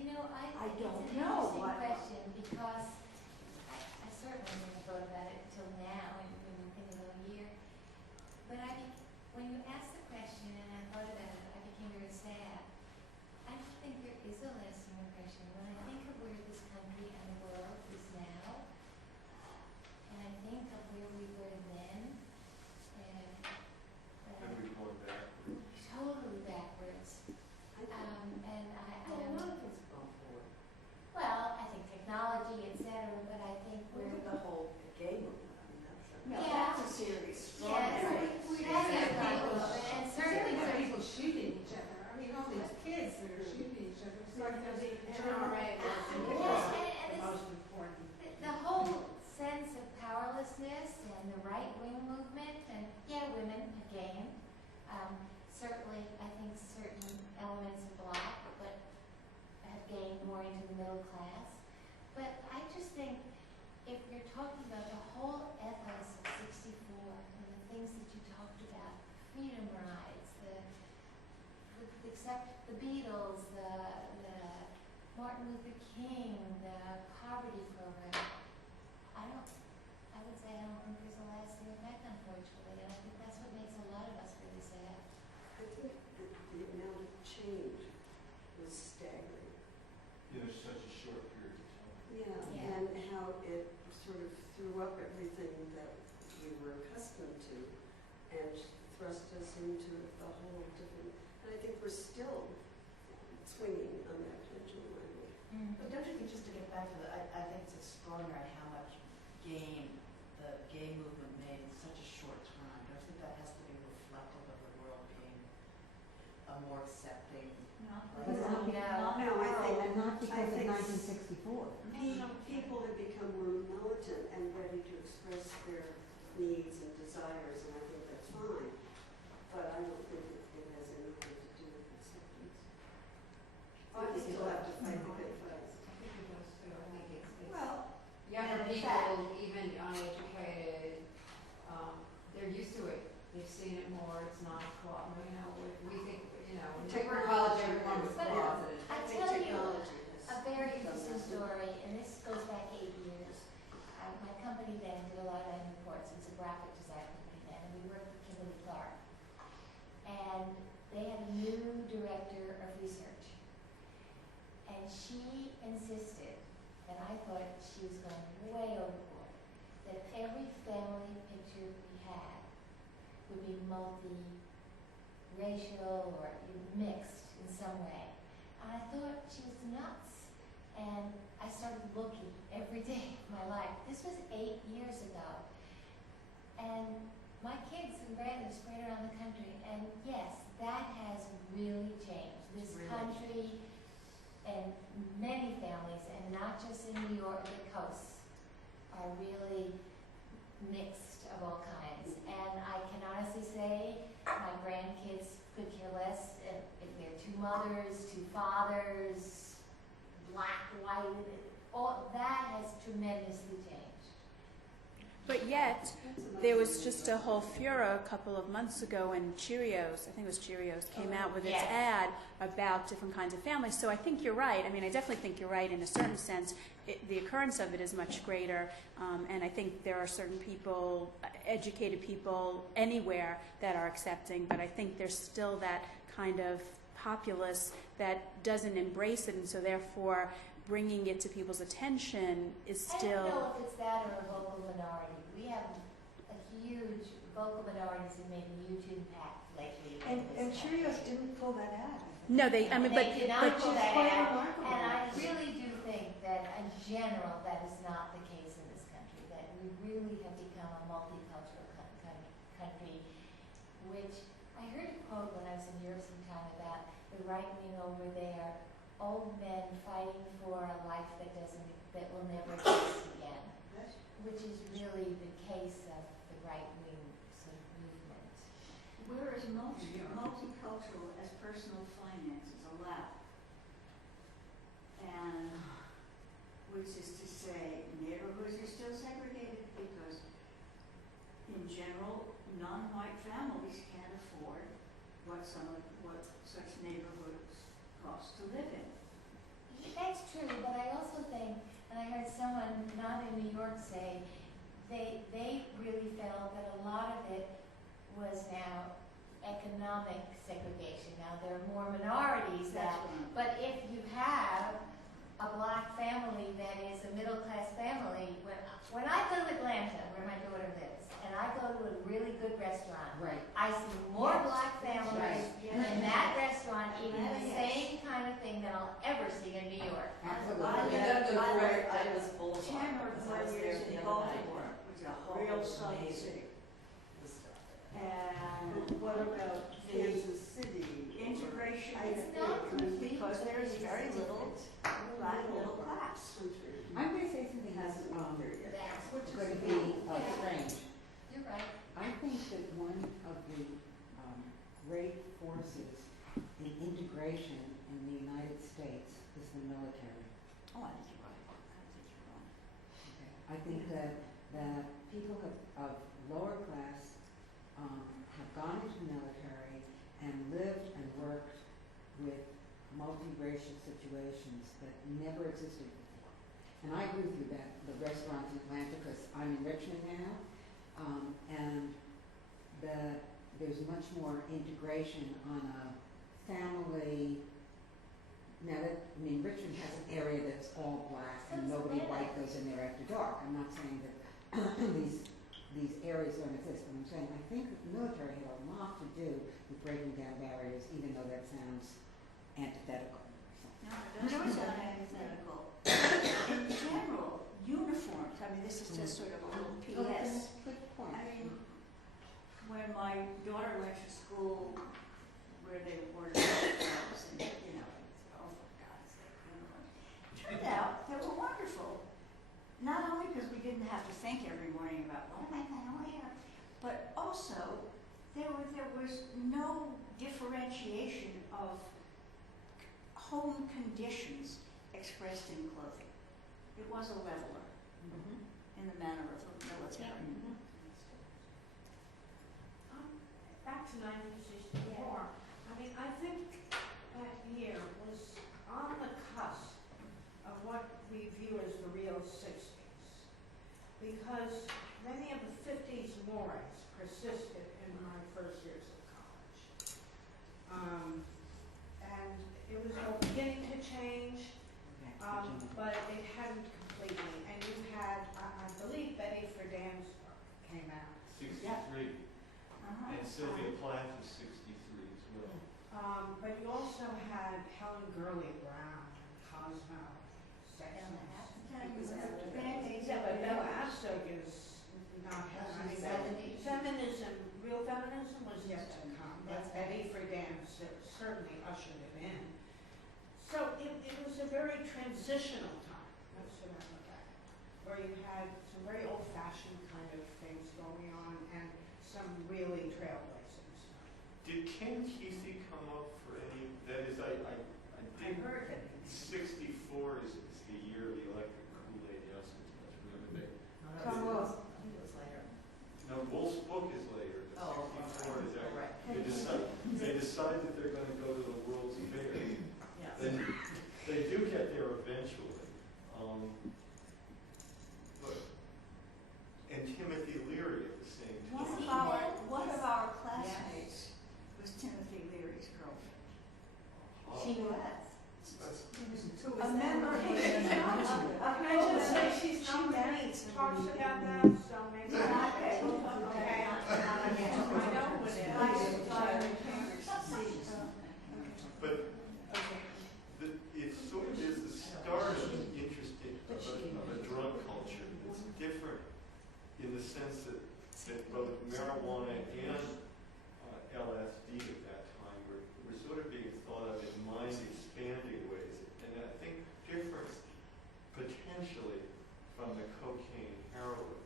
I I don't it's an know interesting what- question because I certainly never thought about it until now and when you think of the year. But when you asked the question and I thought about it, I became very sad. I don't think there is a lasting impression. When I think of where this country and the world is now, and I think of where we were then, and And we've gone backwards. totally backwards. I think, And well, a lot of it's gone forward. well, I think technology, et cetera, but I think Look we're, at the whole gay movement, I mean, that's. No, Yeah. that's a serious, yes, extraordinary. that's a problem, and certainly Certainly there's people shooting each other. I mean, all these kids that are shooting each other. It's like there's a NRA was Yes, and the it's- most important. the whole sense of powerlessness and the right-wing movement, and yeah, women have gained. Certainly, I think certain elements of black, but have gained more into the middle class. But I just think if you're talking about the whole ethos of '64 and the things that you talked about, freedom rides, except the Beatles, the Martin Luther King, the poverty program, I would say I don't think there's a lasting effect, unfortunately, and I think that's what makes a lot of us really sad. I think that the amount of change was staggering. In such a short period of time. Yeah. And how it sort of threw up everything that we were accustomed to and thrust us into a whole different, and I think we're still swinging on that pendulum, I think. But don't you think, just to get back to I think it's extraordinary how much gain the gay movement made in such a short time. Don't you think that has to be reflective of the world being a more accepting? Not But the not- world, no. not the No, I think- world. And not because of think 1964. People had become more militant and ready to express their needs and desires, and I think that's fine. But I don't think it has anything to do with acceptance. I think Still have to fight the good I fight. think it does too. I think it's. Well, Younger And in people, even uneducated, they're used to it. They've seen it more. It's not we think, when we were in college, everyone was But closeted. I think tell you technology has a very done interesting that. story, and this goes back 8 years. My company then did a lot of end reports. It's a graphic design company then, and we worked with Kimberly Clark. And they had a new director of research. And she insisted, and I thought she was going way overboard, that every family picture we had would be multi-racial or mixed in some way. And I thought she was nuts. And I started looking every day of my life. This was 8 years ago. And my kids and grandkids spread around the country. And yes, that has really changed. This Really country and many families, and not just in New York, the coasts, are really mixed of all kinds. And I can honestly say my grandkids could care less if they're two mothers, two fathers, black, white, all that has tremendously changed. But yet, there was just a whole furor a couple of months ago when Cheerios, I think it was Cheerios, came out with its Yes. ad about different kinds of families. So I think you're right. I mean, I definitely think you're right in a certain sense. The occurrence of it is much greater, and I think there are certain people, educated people anywhere that are accepting, but I think there's still that kind of populace that doesn't embrace it, and so therefore bringing it to people's attention is I don't still... know if it's that or a vocal minority. We have a huge vocal minorities who made a huge impact lately. in And this Cheerios country. didn't pull that ad. No, they, I mean, They did not but pull Which is that quite out. remarkable. And I really do think that in general, that is not the case in this country, that we really have become a multicultural country, which I heard a quote when I was in Europe sometime about the right wing over there, old men fighting for a life that will never exist again, which is really the case of the right wing sort of movement. Whereas multicultural as personal finance is allowed. And which is to say neighborhoods are still segregated because in general non-white families can't afford what such neighborhoods cost to live in. That's true, but I also think, and I heard someone not in New York say, they really felt that a lot of it was now economic economic segregation. Now, there are more minorities That's that, what but if you have a black family that is a middle-class family, when I go to Atlanta, where my daughter lives, and I go to a really good restaurant, Right. I see more black families Yes. in that restaurant eating the Yes. same kind of thing that I'll ever see in New York. Absolutely. I was Boulevard. Chandler, because when I was we there were the in other night. Baltimore, which is a The real whole southern amazing. city. And What about Kansas City? integration It's is not big because there is very little black middle class. I'm going to say something that's That's going to be strange. You're right. I think that one of the great forces in integration in the United States is the military. Oh, I think you're right. I think you're wrong. Okay. I think that people of lower class have gone into the military and lived and worked with multiracial situations that never existed before. And I agree with you that the restaurants in Atlanta, because I'm in Richmond now, and that there's much more integration on a family. Now that, I mean, Richmond has an area that's all black and nobody white goes in there after dark. I'm not saying that these areas don't exist, but I'm saying I think that the military had a lot to do with breaking down barriers, even though that sounds antithetical. No, it doesn't sound antithetical. In general, uniforms, I mean, this is just sort of a little PS. Good point. I mean, when my daughter went to school where they were uniforms and, you know, oh, for God's sake, uniforms. Turned out they were wonderful. Not only because we didn't have to think every morning about what am I going to wear, but also there was no differentiation of home conditions expressed in clothing. It was a leveler in the manner of the military. Back to 1964, I mean, I think that year was on the cusp of what we view as the real 60s. Because many of the 50s mores persisted in my first years of college. And it was all beginning to change, but it hadn't completely. And you had, I believe, Betty Friedan's book came out. 63. And Sylvia Plath was 63 as well. But you also had Helen Gurley Brown, Cosmo, Sexiness. Yeah, but Bella Abstock is not having feminism, real feminism was yet to come, but Betty Friedan certainly ushered it in. So it was a very transitional time, that's what I look at, where you had some very old-fashioned kind of things going on and some really trailblazing stuff. Did Ken Kesey come up for any, that is, I did, heard it. 64 is the year of the electric Kool-Aid Youngsters, remember they? Tom Wolf. It was later. No, Wolf's book is later, but Oh, 64 is after. right. They decide that they're going to go to the World's Fair. Yes. Then they do get there eventually. But, and Timothy Leary at the same One time. of our classmates was Timothy Leary's girlfriend. She was. A member of Can I just say, she's so many talks about that, so maybe. Okay. Okay. I know who it is. But it sort of is the start of an interesting, of a drug culture. It's different in the sense that both marijuana and LSD at that time were sort of being thought of in mind-expanding ways. And I think different potentially from the cocaine heroin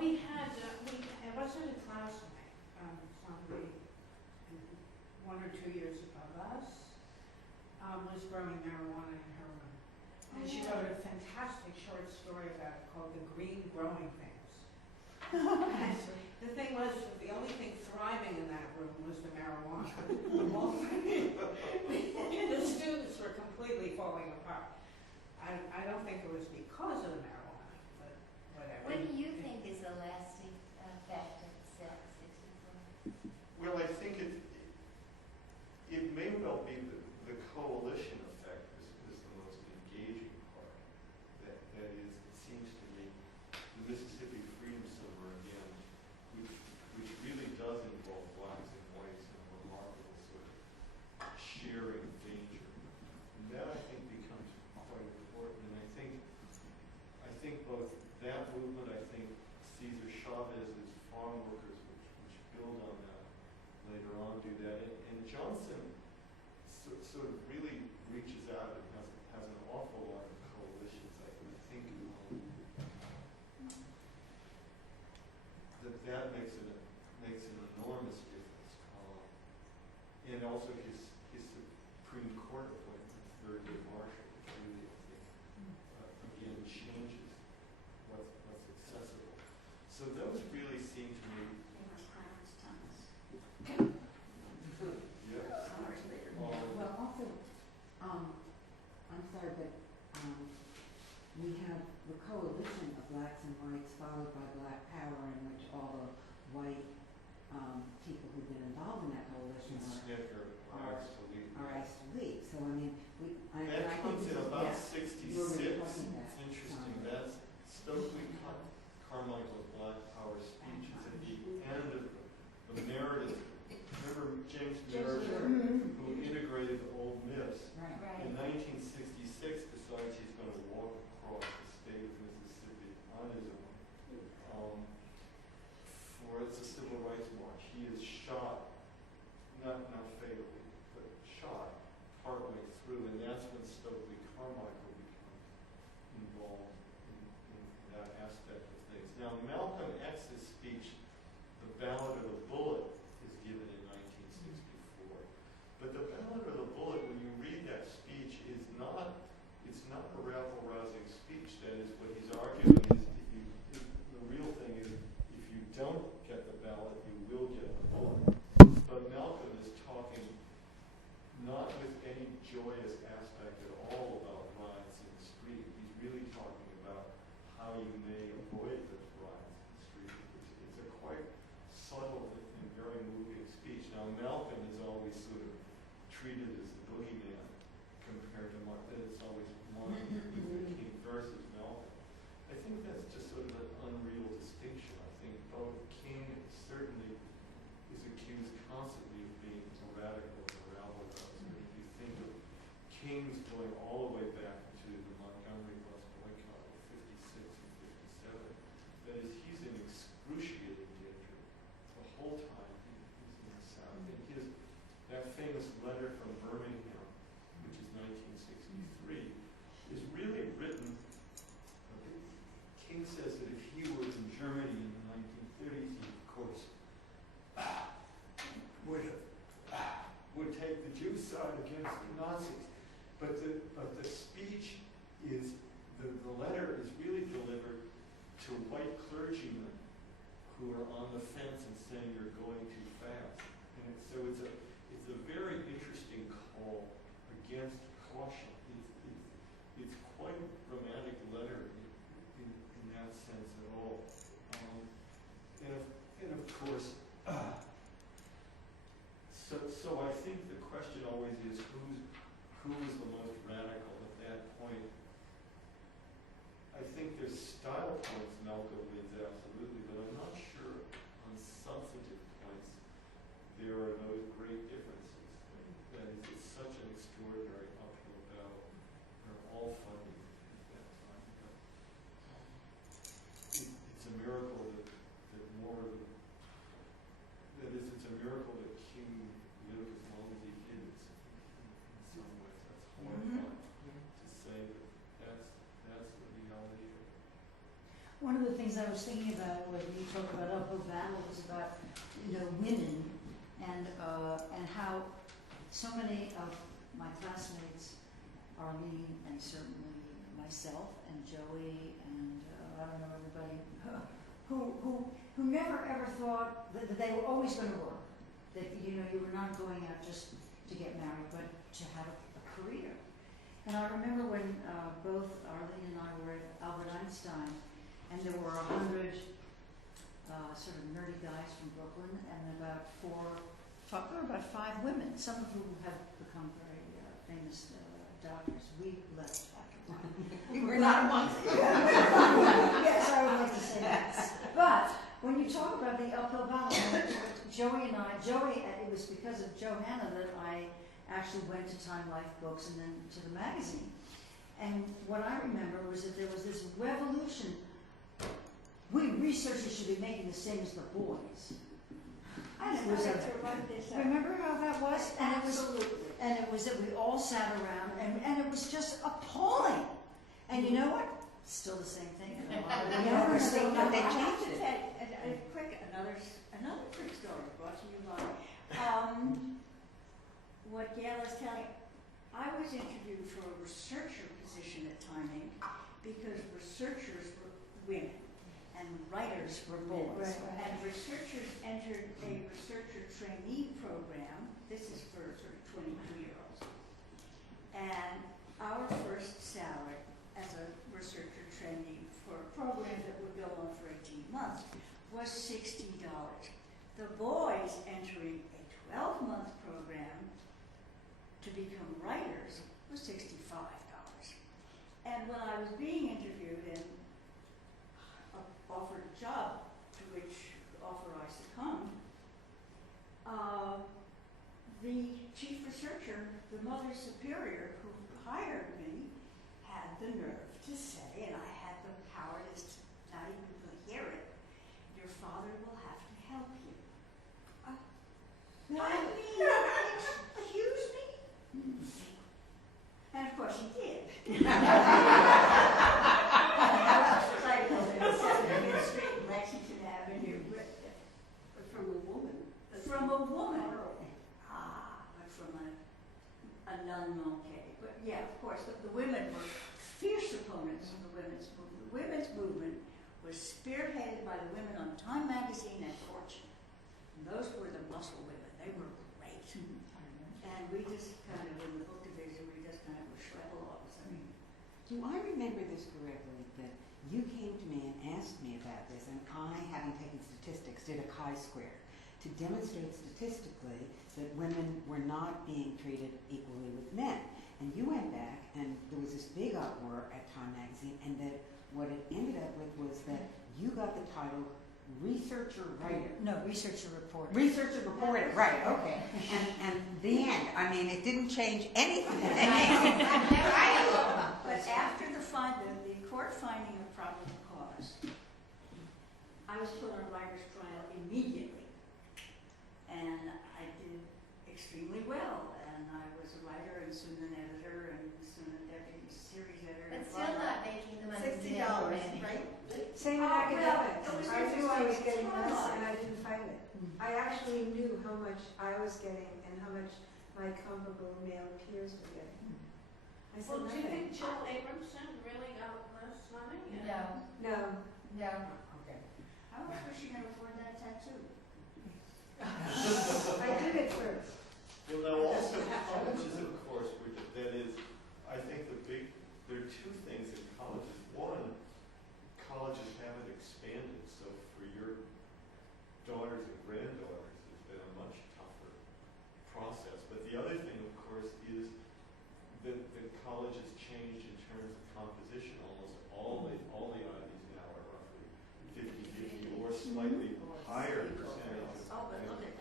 we had, it wasn't a classmate, somebody 1 or 2 years above us, was growing marijuana in her room. And she wrote a fantastic short story about it called The Green Growing Things. And the thing was, the only thing thriving in that room was the marijuana. The students were completely falling apart. I don't think it was because of the marijuana, but whatever. What do you think is the lasting effect of Set 64? Well, I think it may well be the coalition effect is the most engaging part. That is, it seems to me, the Mississippi Freedom Summer again, which really does involve blacks and whites in a remarkable sort of sharing danger. And that I think becomes quite important. And I think both that movement, I think Cesar Chavez's farm workers, which build on that later on, do that. And Johnson sort of really reaches out and has an awful lot of coalitions. I think that makes an enormous difference. And also his Supreme Court appointment, Thurgood Marshall, which really I think again changes what's accessible. So those really seem to me. Yes. Well, also, I'm sorry, but we have the coalition of blacks and whites followed by Black Power, in which all the white people who've been involved in that coalition are asked to leave. So I mean, That comes in about 66. It's It's interesting. That's Stokely Carmichael's Black Power speech. It's at the end of the Meredith. Remember James Meredith, who integrated old myths. Right. In 1966, decides he's going to walk across the state of Mississippi on his own for it's a civil rights march. He is shot, not fatally, but shot partway through, and that's when Stokely Carmichael becomes involved in that aspect of things. Now, Malcolm X's speech, The Ballad of the Bullet, is given in 1964. But the Ballad of the Bullet, when you read that speech, it's not a rabble-rousing speech. That is, what he's arguing is the real thing is, if you don't get the ballot, you will get the bullet. But Malcolm is talking not with any joyous aspect at all about riots in the street. He's really talking about how you may avoid those riots in the street. It's a quite subtle and very moving speech. Now, Malcolm is always sort of treated as the boogeyman compared to Martin. It's always Martin Luther King versus Malcolm. I think that's just sort of an unreal distinction. I think both King certainly is accused constantly of being a radical and a rabble-rouser. If you think of King's going all the way back to the Montgomery bus boycott of 56 and 57, that is, he's in excruciating danger the whole time he's in the South. And that famous letter from Birmingham, which is 1963, is really written. King says that if he were in Germany in the 1930s, he, of course, would take the Jew side against the Nazis. But the speech is, the letter is really delivered to white clergymen who are on the fence and saying you're going too fast. And so it's a very interesting call against caution. It's quite a romantic letter in that sense at all. And of course, so I think the question always is who is the most radical at that point. I think there's style points Malcolm wins absolutely, but I'm not sure on substantive points there are those great differences. That is, it's such an extraordinary uphill battle. They're all fighting at that time. But it's a I was thinking about when you talk about uphill battle was about, women and how so many of my classmates, Arlene and certainly myself and Joey and I don't know everybody, who never ever thought that they were always going to work. That you were not going out just to get married, but to have a career. And I remember when both Arlene and I were at Albert Einstein, and there were 100 sort of nerdy guys from Brooklyn, and about 5 women, some of whom have become very famous doctors. We left after a while. We were not amongst them. Yes, I would like to say that. But when you talk about the uphill battle, Joey, it was because of Johanna that I actually went to Time Life Books and then to the magazine. And what I remember was that there was this revolution. We researchers should be making the same as the boys. I started to write this up. Remember how that was? Absolutely. And it was that we all sat around, and it was just appalling. And you know what? Still the same thing. But they changed it. Another quick story brought to you by what Gail is telling. I was interviewed for a researcher position at Time Inc. because researchers were women and writers were boys. Right. And researchers entered a researcher trainee program. This is for sort of 22-year-olds. And our first salary as a researcher trainee for a program that would go on for 18 months was $60. The boys entering a 12-month program to become writers was $65. And when I was being interviewed and offered a job, to which offer I succumbed, the chief researcher, the mother superior who hired me, had the nerve to say, and I had the cowardice to not even hear it, your father will have to help you. Excuse me? And of course he did. Street, Lexington Avenue. But from a woman. From a woman. But from a non-monkey. But yeah, of course, the women were fierce opponents of the women's movement. The women's movement was spearheaded by the women on Time Magazine and Fortune. And those were the muscle women. They were great. And we just kind of, in the book division, we just kind of were schleppalogs. Do I remember this correctly, that you came to me and asked me about this, and I, having taken statistics, did a chi-square to demonstrate statistically that women were not being treated equally with men. And you went back, and there was this big uproar at Time Magazine, and that what it ended up with was that you got the title researcher writer. No, researcher reporter. Researcher reporter, right, okay. And the end, I mean, it didn't change anything. But after the court finding of probable cause, I was put on writer's trial immediately. And I did extremely well. And I was a writer and soon an editor and soon a deputy series editor. But still not making the money. $60, right? Same in Oh, academics. well, it was I knew I was getting interesting. less and I didn't find it. I actually knew how much I was getting and how much my comparable male peers were getting. I said Well, do you nothing. think Jill Abramson really got less money? No, No. no. Okay. How much was she going to afford that tattoo? I did it first. Well, now also, colleges, of course, that is, I think there are two things in colleges. One, colleges haven't expanded, so for your daughters and granddaughters, it's been a much tougher process. But the other thing, of course, is that college has changed in terms of composition. Almost all the Ivies now are roughly 50-50 or slightly higher percentage. Oh, but look at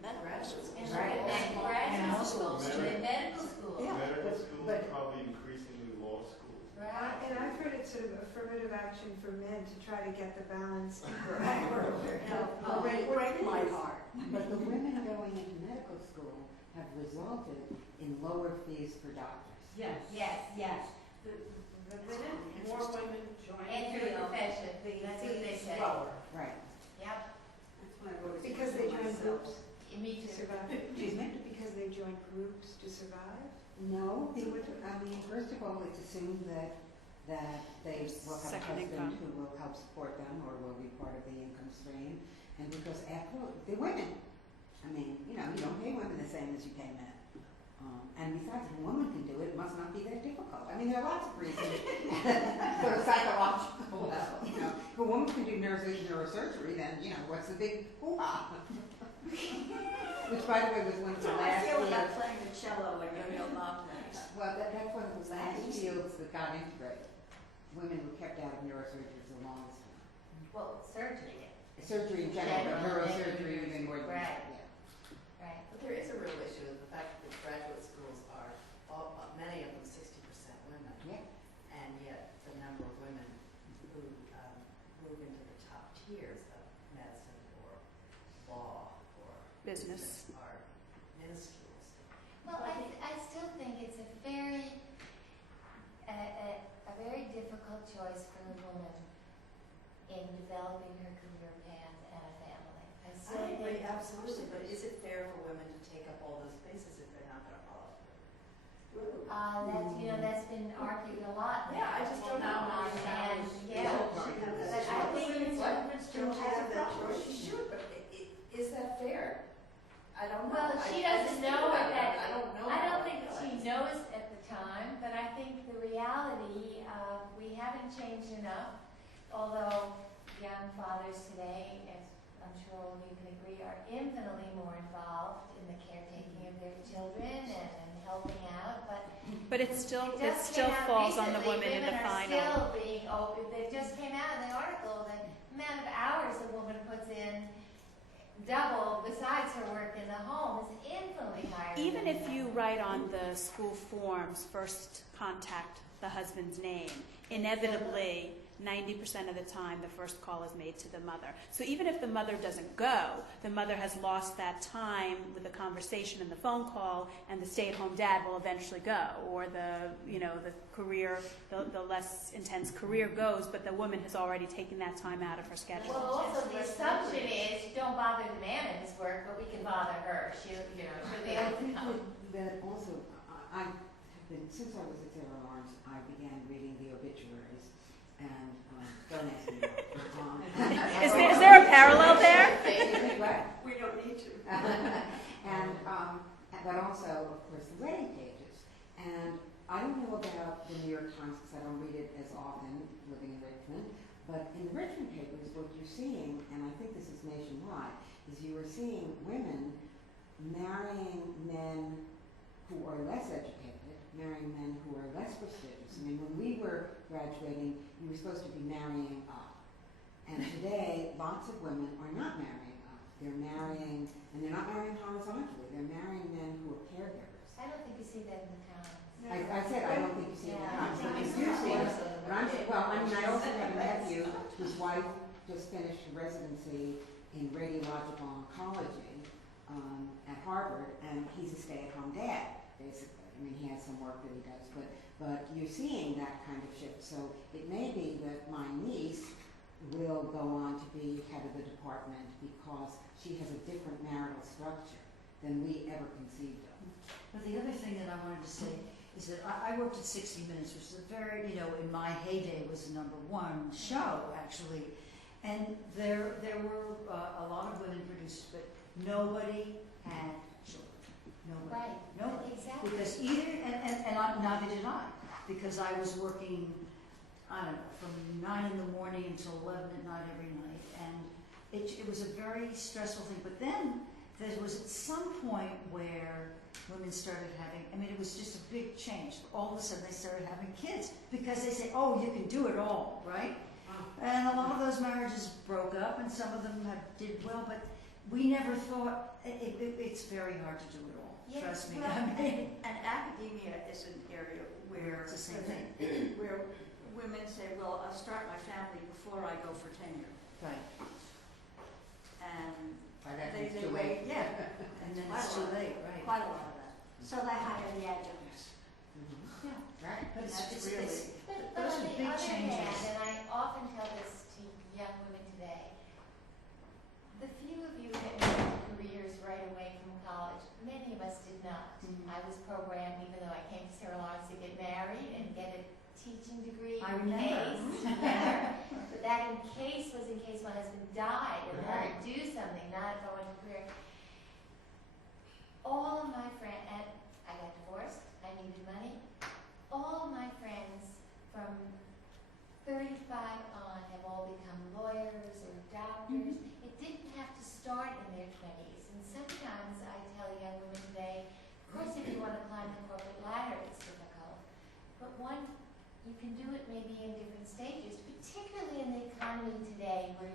medical schools. And Right. graduate schools, and medical schools. Yeah. Medical schools, but- probably increasingly law schools. Right. And I've heard it's sort of affirmative action for men to try to get the balance. Break my heart. But the women going into medical school have resulted in lower fees for doctors. Yes. Yes, yes. The Didn't more women join? Enter the profession, that's what they say. Right. Yep, That's why I voted Because for they join myself. groups me to too. survive. Excuse me? Because they join groups to survive? No, they would, I mean, first of all, it's assumed that they will have a Second husband income. who will help support them or will be part of the income stream. And because after all, they're women. I mean, you don't pay women the same as you pay men. And besides, if a woman can do it, it must not be that difficult. I mean, there are lots of reasons for a psychological level. If a woman can do neurosurgery, then, what's the big hoo-ha? Which, by the way, was one of the That's how I last feel fields. about playing the cello when you're real mom nice. Well, that's one of the last fields that got integrated. Women were kept out of neurosurgery for the longest time. Well, surgery, Surgery in general, but neurosurgery even more than Right. that. right. But there is a real issue with the fact that graduate schools are, many of them 60% women. Yeah. And yet the number of women who move into the top tiers of medicine or law or Business. are minuscule. Well, I still think it's a very difficult choice for a woman in developing her career path and a family. I still I agree, think absolutely, but is it fair for women to take up all those spaces if they're not going to follow through? that's been argued a lot. Yeah, I just don't know. And but I think it's Don't have that choice? She should, but is that fair? I don't know. well, she I doesn't just think know about that. it. I don't know. I how don't it think feels. she knows at the time, but I think the reality, we haven't changed enough. Although young fathers today, as I'm sure we can agree, are infinitely more involved in the caretaking of their children and helping out, But it still just came out falls on the recently, woman in the Women are final. still being open. They just came out in the article that the amount of hours a woman puts in double besides her work in the home is infinitely higher. Even than if men. you write on the school forms, first contact the husband's name, inevitably 90% of the time the first call is made to the mother. So even if the mother doesn't go, the mother has lost that time with the conversation and the phone call, and the stay-at-home dad will eventually go, or the career, the less intense career goes, but the woman has already taken that time out of her schedule. Well, also the assumption is don't bother the man in his work, but we can bother her. She'll be I able to think come. that also, I have been, since I was at Sarah Lawrence, I began reading the obituaries, and don't ask me why. Is there a parallel there? What? We don't need to. And, but also, of course, the wedding pages. And I don't know about the New York Times because I don't read it as often, living in Richmond, but in the Richmond papers, what you're seeing, and I think this is nationwide, is you are seeing women marrying men who are less educated, marrying men who are less prestigious. I mean, when we were graduating, you were supposed to be marrying up. And today, lots of women are not marrying up. They're marrying, and they're not marrying horizontally, they're marrying men who are caregivers. I don't think you see that in the town. I said I don't think you see it in the Yeah. Times, but you do see it. But I also have a nephew whose wife just finished residency in radiological oncology at Harvard, and he's a stay-at-home dad, basically. I mean, he has some work that he does, but you're seeing that kind of shift. So it may be that my niece will go on to be head of the department because she has a different marital structure than we ever conceived of. But the other thing that I wanted to say is that I worked at 60 Minutes, which is a very, in my heyday was the #1 show, actually. And there were a lot of women producers, but nobody had children. Nobody. Right. Nobody. Exactly. Because neither did I, because I was working, I don't know, from 9 in the morning until 11 at night every night. And it was a very stressful thing. But then there was at some point where women started having, it was just a big change. All of a sudden they started having kids because they say, oh, you can do it all, right? And a lot of those marriages broke up and some of them did well, but we never thought, it's very hard to do it all, trust me. And academia is an area where It's the same thing. where women say, well, I'll start my family before I go for tenure. Right. And By that they means too wait, late. yeah. And then Quite it's a too lot. late, right? Quite a lot of that. So they hire the adjuncts. Mhm. Yeah. Right. But That's it's really. But died and had to do something, not go into career. All of my friends, and I got divorced, I needed money. All of my friends from 35 on have all become lawyers or doctors. It didn't have to start in their 20s. And sometimes I tell young women today, of course if you want to climb the corporate ladder, it's difficult. But you can do it maybe in different stages, particularly in the economy today where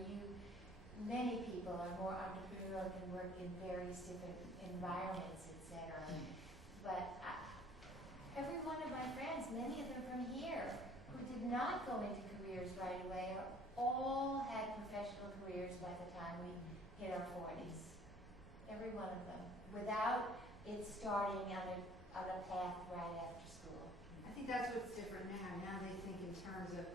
many people are more entrepreneurial, can work in various different environments, etc. But every one of my friends, many of them from here, who did not go into careers right away, all had professional careers by the time we hit our 40s. Every one of them, without it starting on a path right after school. I think that's what's different now. Now they think in terms of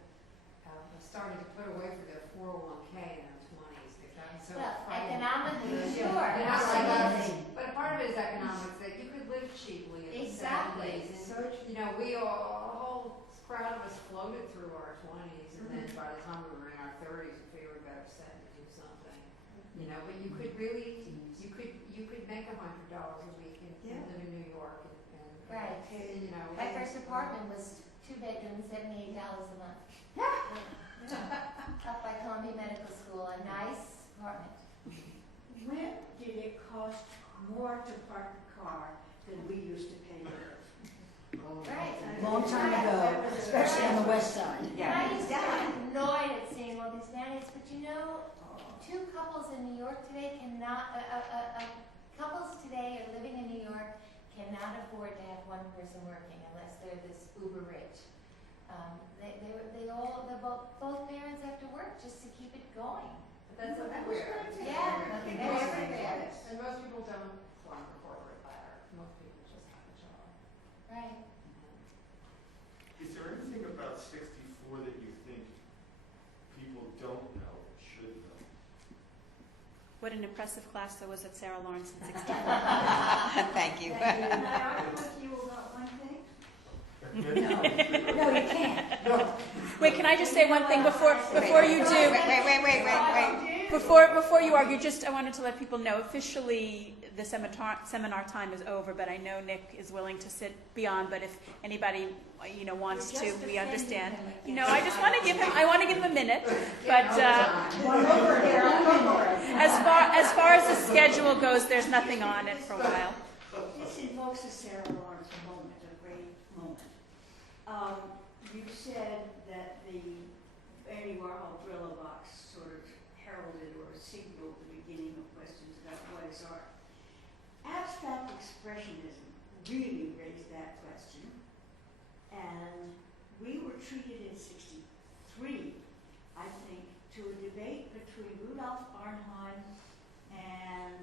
starting to put away for their 401k in their 20s. They've gotten so Well, frightened. economically, sure. You know, Absolutely. but part of it is economics, that you could live cheaply in Exactly. the 70s. And, you know, a whole crowd of us floated through our 20s, and then by the time we were in our 30s, we figured we better set to do something. You know, but you could really, you could make $100 a week and live in New York and Right. you know. My first apartment was 2 bedrooms, $78 a month. Up by Columbia Medical School, a nice apartment. When did it cost more to park a car than we used to pay to live? Right. Long time ago, especially on the west side. And I used to get annoyed at seeing all these nannies, but you know, two couples in New York today couples today are living in New York cannot afford to have one person working unless they're this uber rich. Both parents have to work just to keep it going. But that's everywhere. Yeah, everywhere. And most people don't climb the corporate ladder. Most people just have a job. Right. Is there anything about 64 that you think people don't know or should know? What an impressive class there was at Sarah Lawrence in 64. Thank you. Can I argue with you about one thing? No, you can't. No. Wait, can I just say one thing before you do? Wait. Before you argue, I wanted to let people know, officially the seminar time is over, but I know Nick is willing to sit beyond, but if anybody, wants to, we understand. I just want to give him a minute, but as far as the schedule goes, there's nothing on it for a while. This invokes a Sarah Lawrence moment, a great moment. You said that the Andy Warhol Brillo box sort of heralded or signaled the beginning of questions about what is art. Abstract expressionism really raised that question, and we were treated in '63, I think, to a debate between Rudolf Arnheim and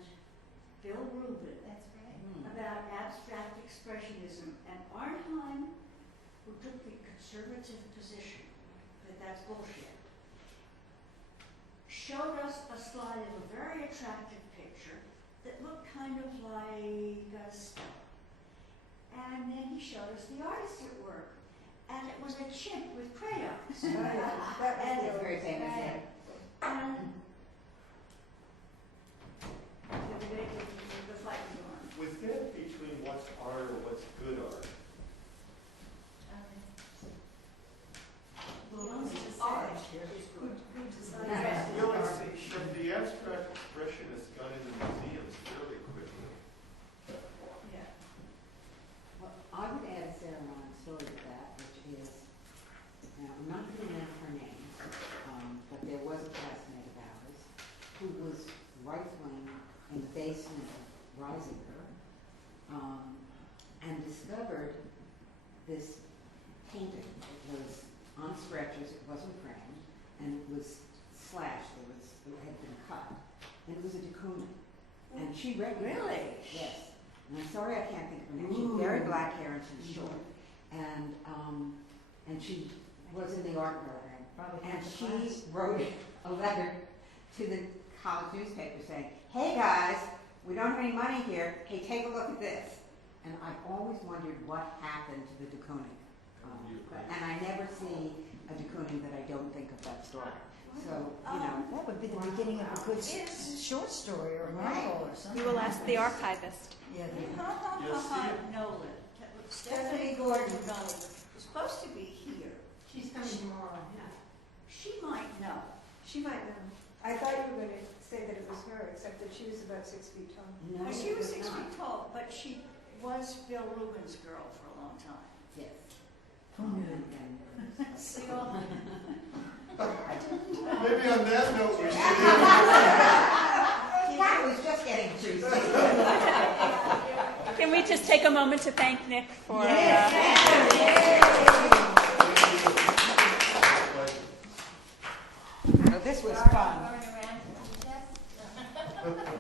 Bill Rubin. That's right. About abstract expressionism, and Arnheim, who took the conservative position that that's bullshit, showed us a slide of a very attractive picture that looked kind of like a star. And then he showed us the artist at work, and it was a chimp with crayons. That's very famous. Right. And the debate was like on. Was that between what's art or what's good art? Art. But the abstract expressionists got into museums fairly quickly. Yeah. Well, I would add a Sarah Lawrence story to that, which is, now I'm not going to mention her name, but there was a classmate of ours who was rifling in the basement of Reisinger, and discovered this painting. It was on stretchers, it wasn't framed, and it was slashed, it had been cut, and it was a de Kooning. And she recognized it. Yes. And I'm sorry I can't think of her name. She had very black hair and she's short. And she was in the art program. And she wrote a letter to the college newspaper saying, hey guys, we don't have any money here. Hey, take a look at this. And I've always wondered what happened to the de Kooning. And I never see a de Kooning that I don't think of that story. So, you know. That would be the beginning of a good short story or a novel or something. We will ask the archivist. Yeah. Nolan, Stephanie Gordon Nolan, is supposed to be here. She's coming tomorrow, yeah. She might know. She might know. I thought you were going to say that it was her, except that she was about 6 feet tall. No, Well, she was it's 6 not. feet tall, but she was Bill Rubin's girl for a long time. Yes. Who knew? See all? Maybe on that note, we should That was just getting juicy. Can we just take a moment to thank Nick for... This was fun. Going around to the chest.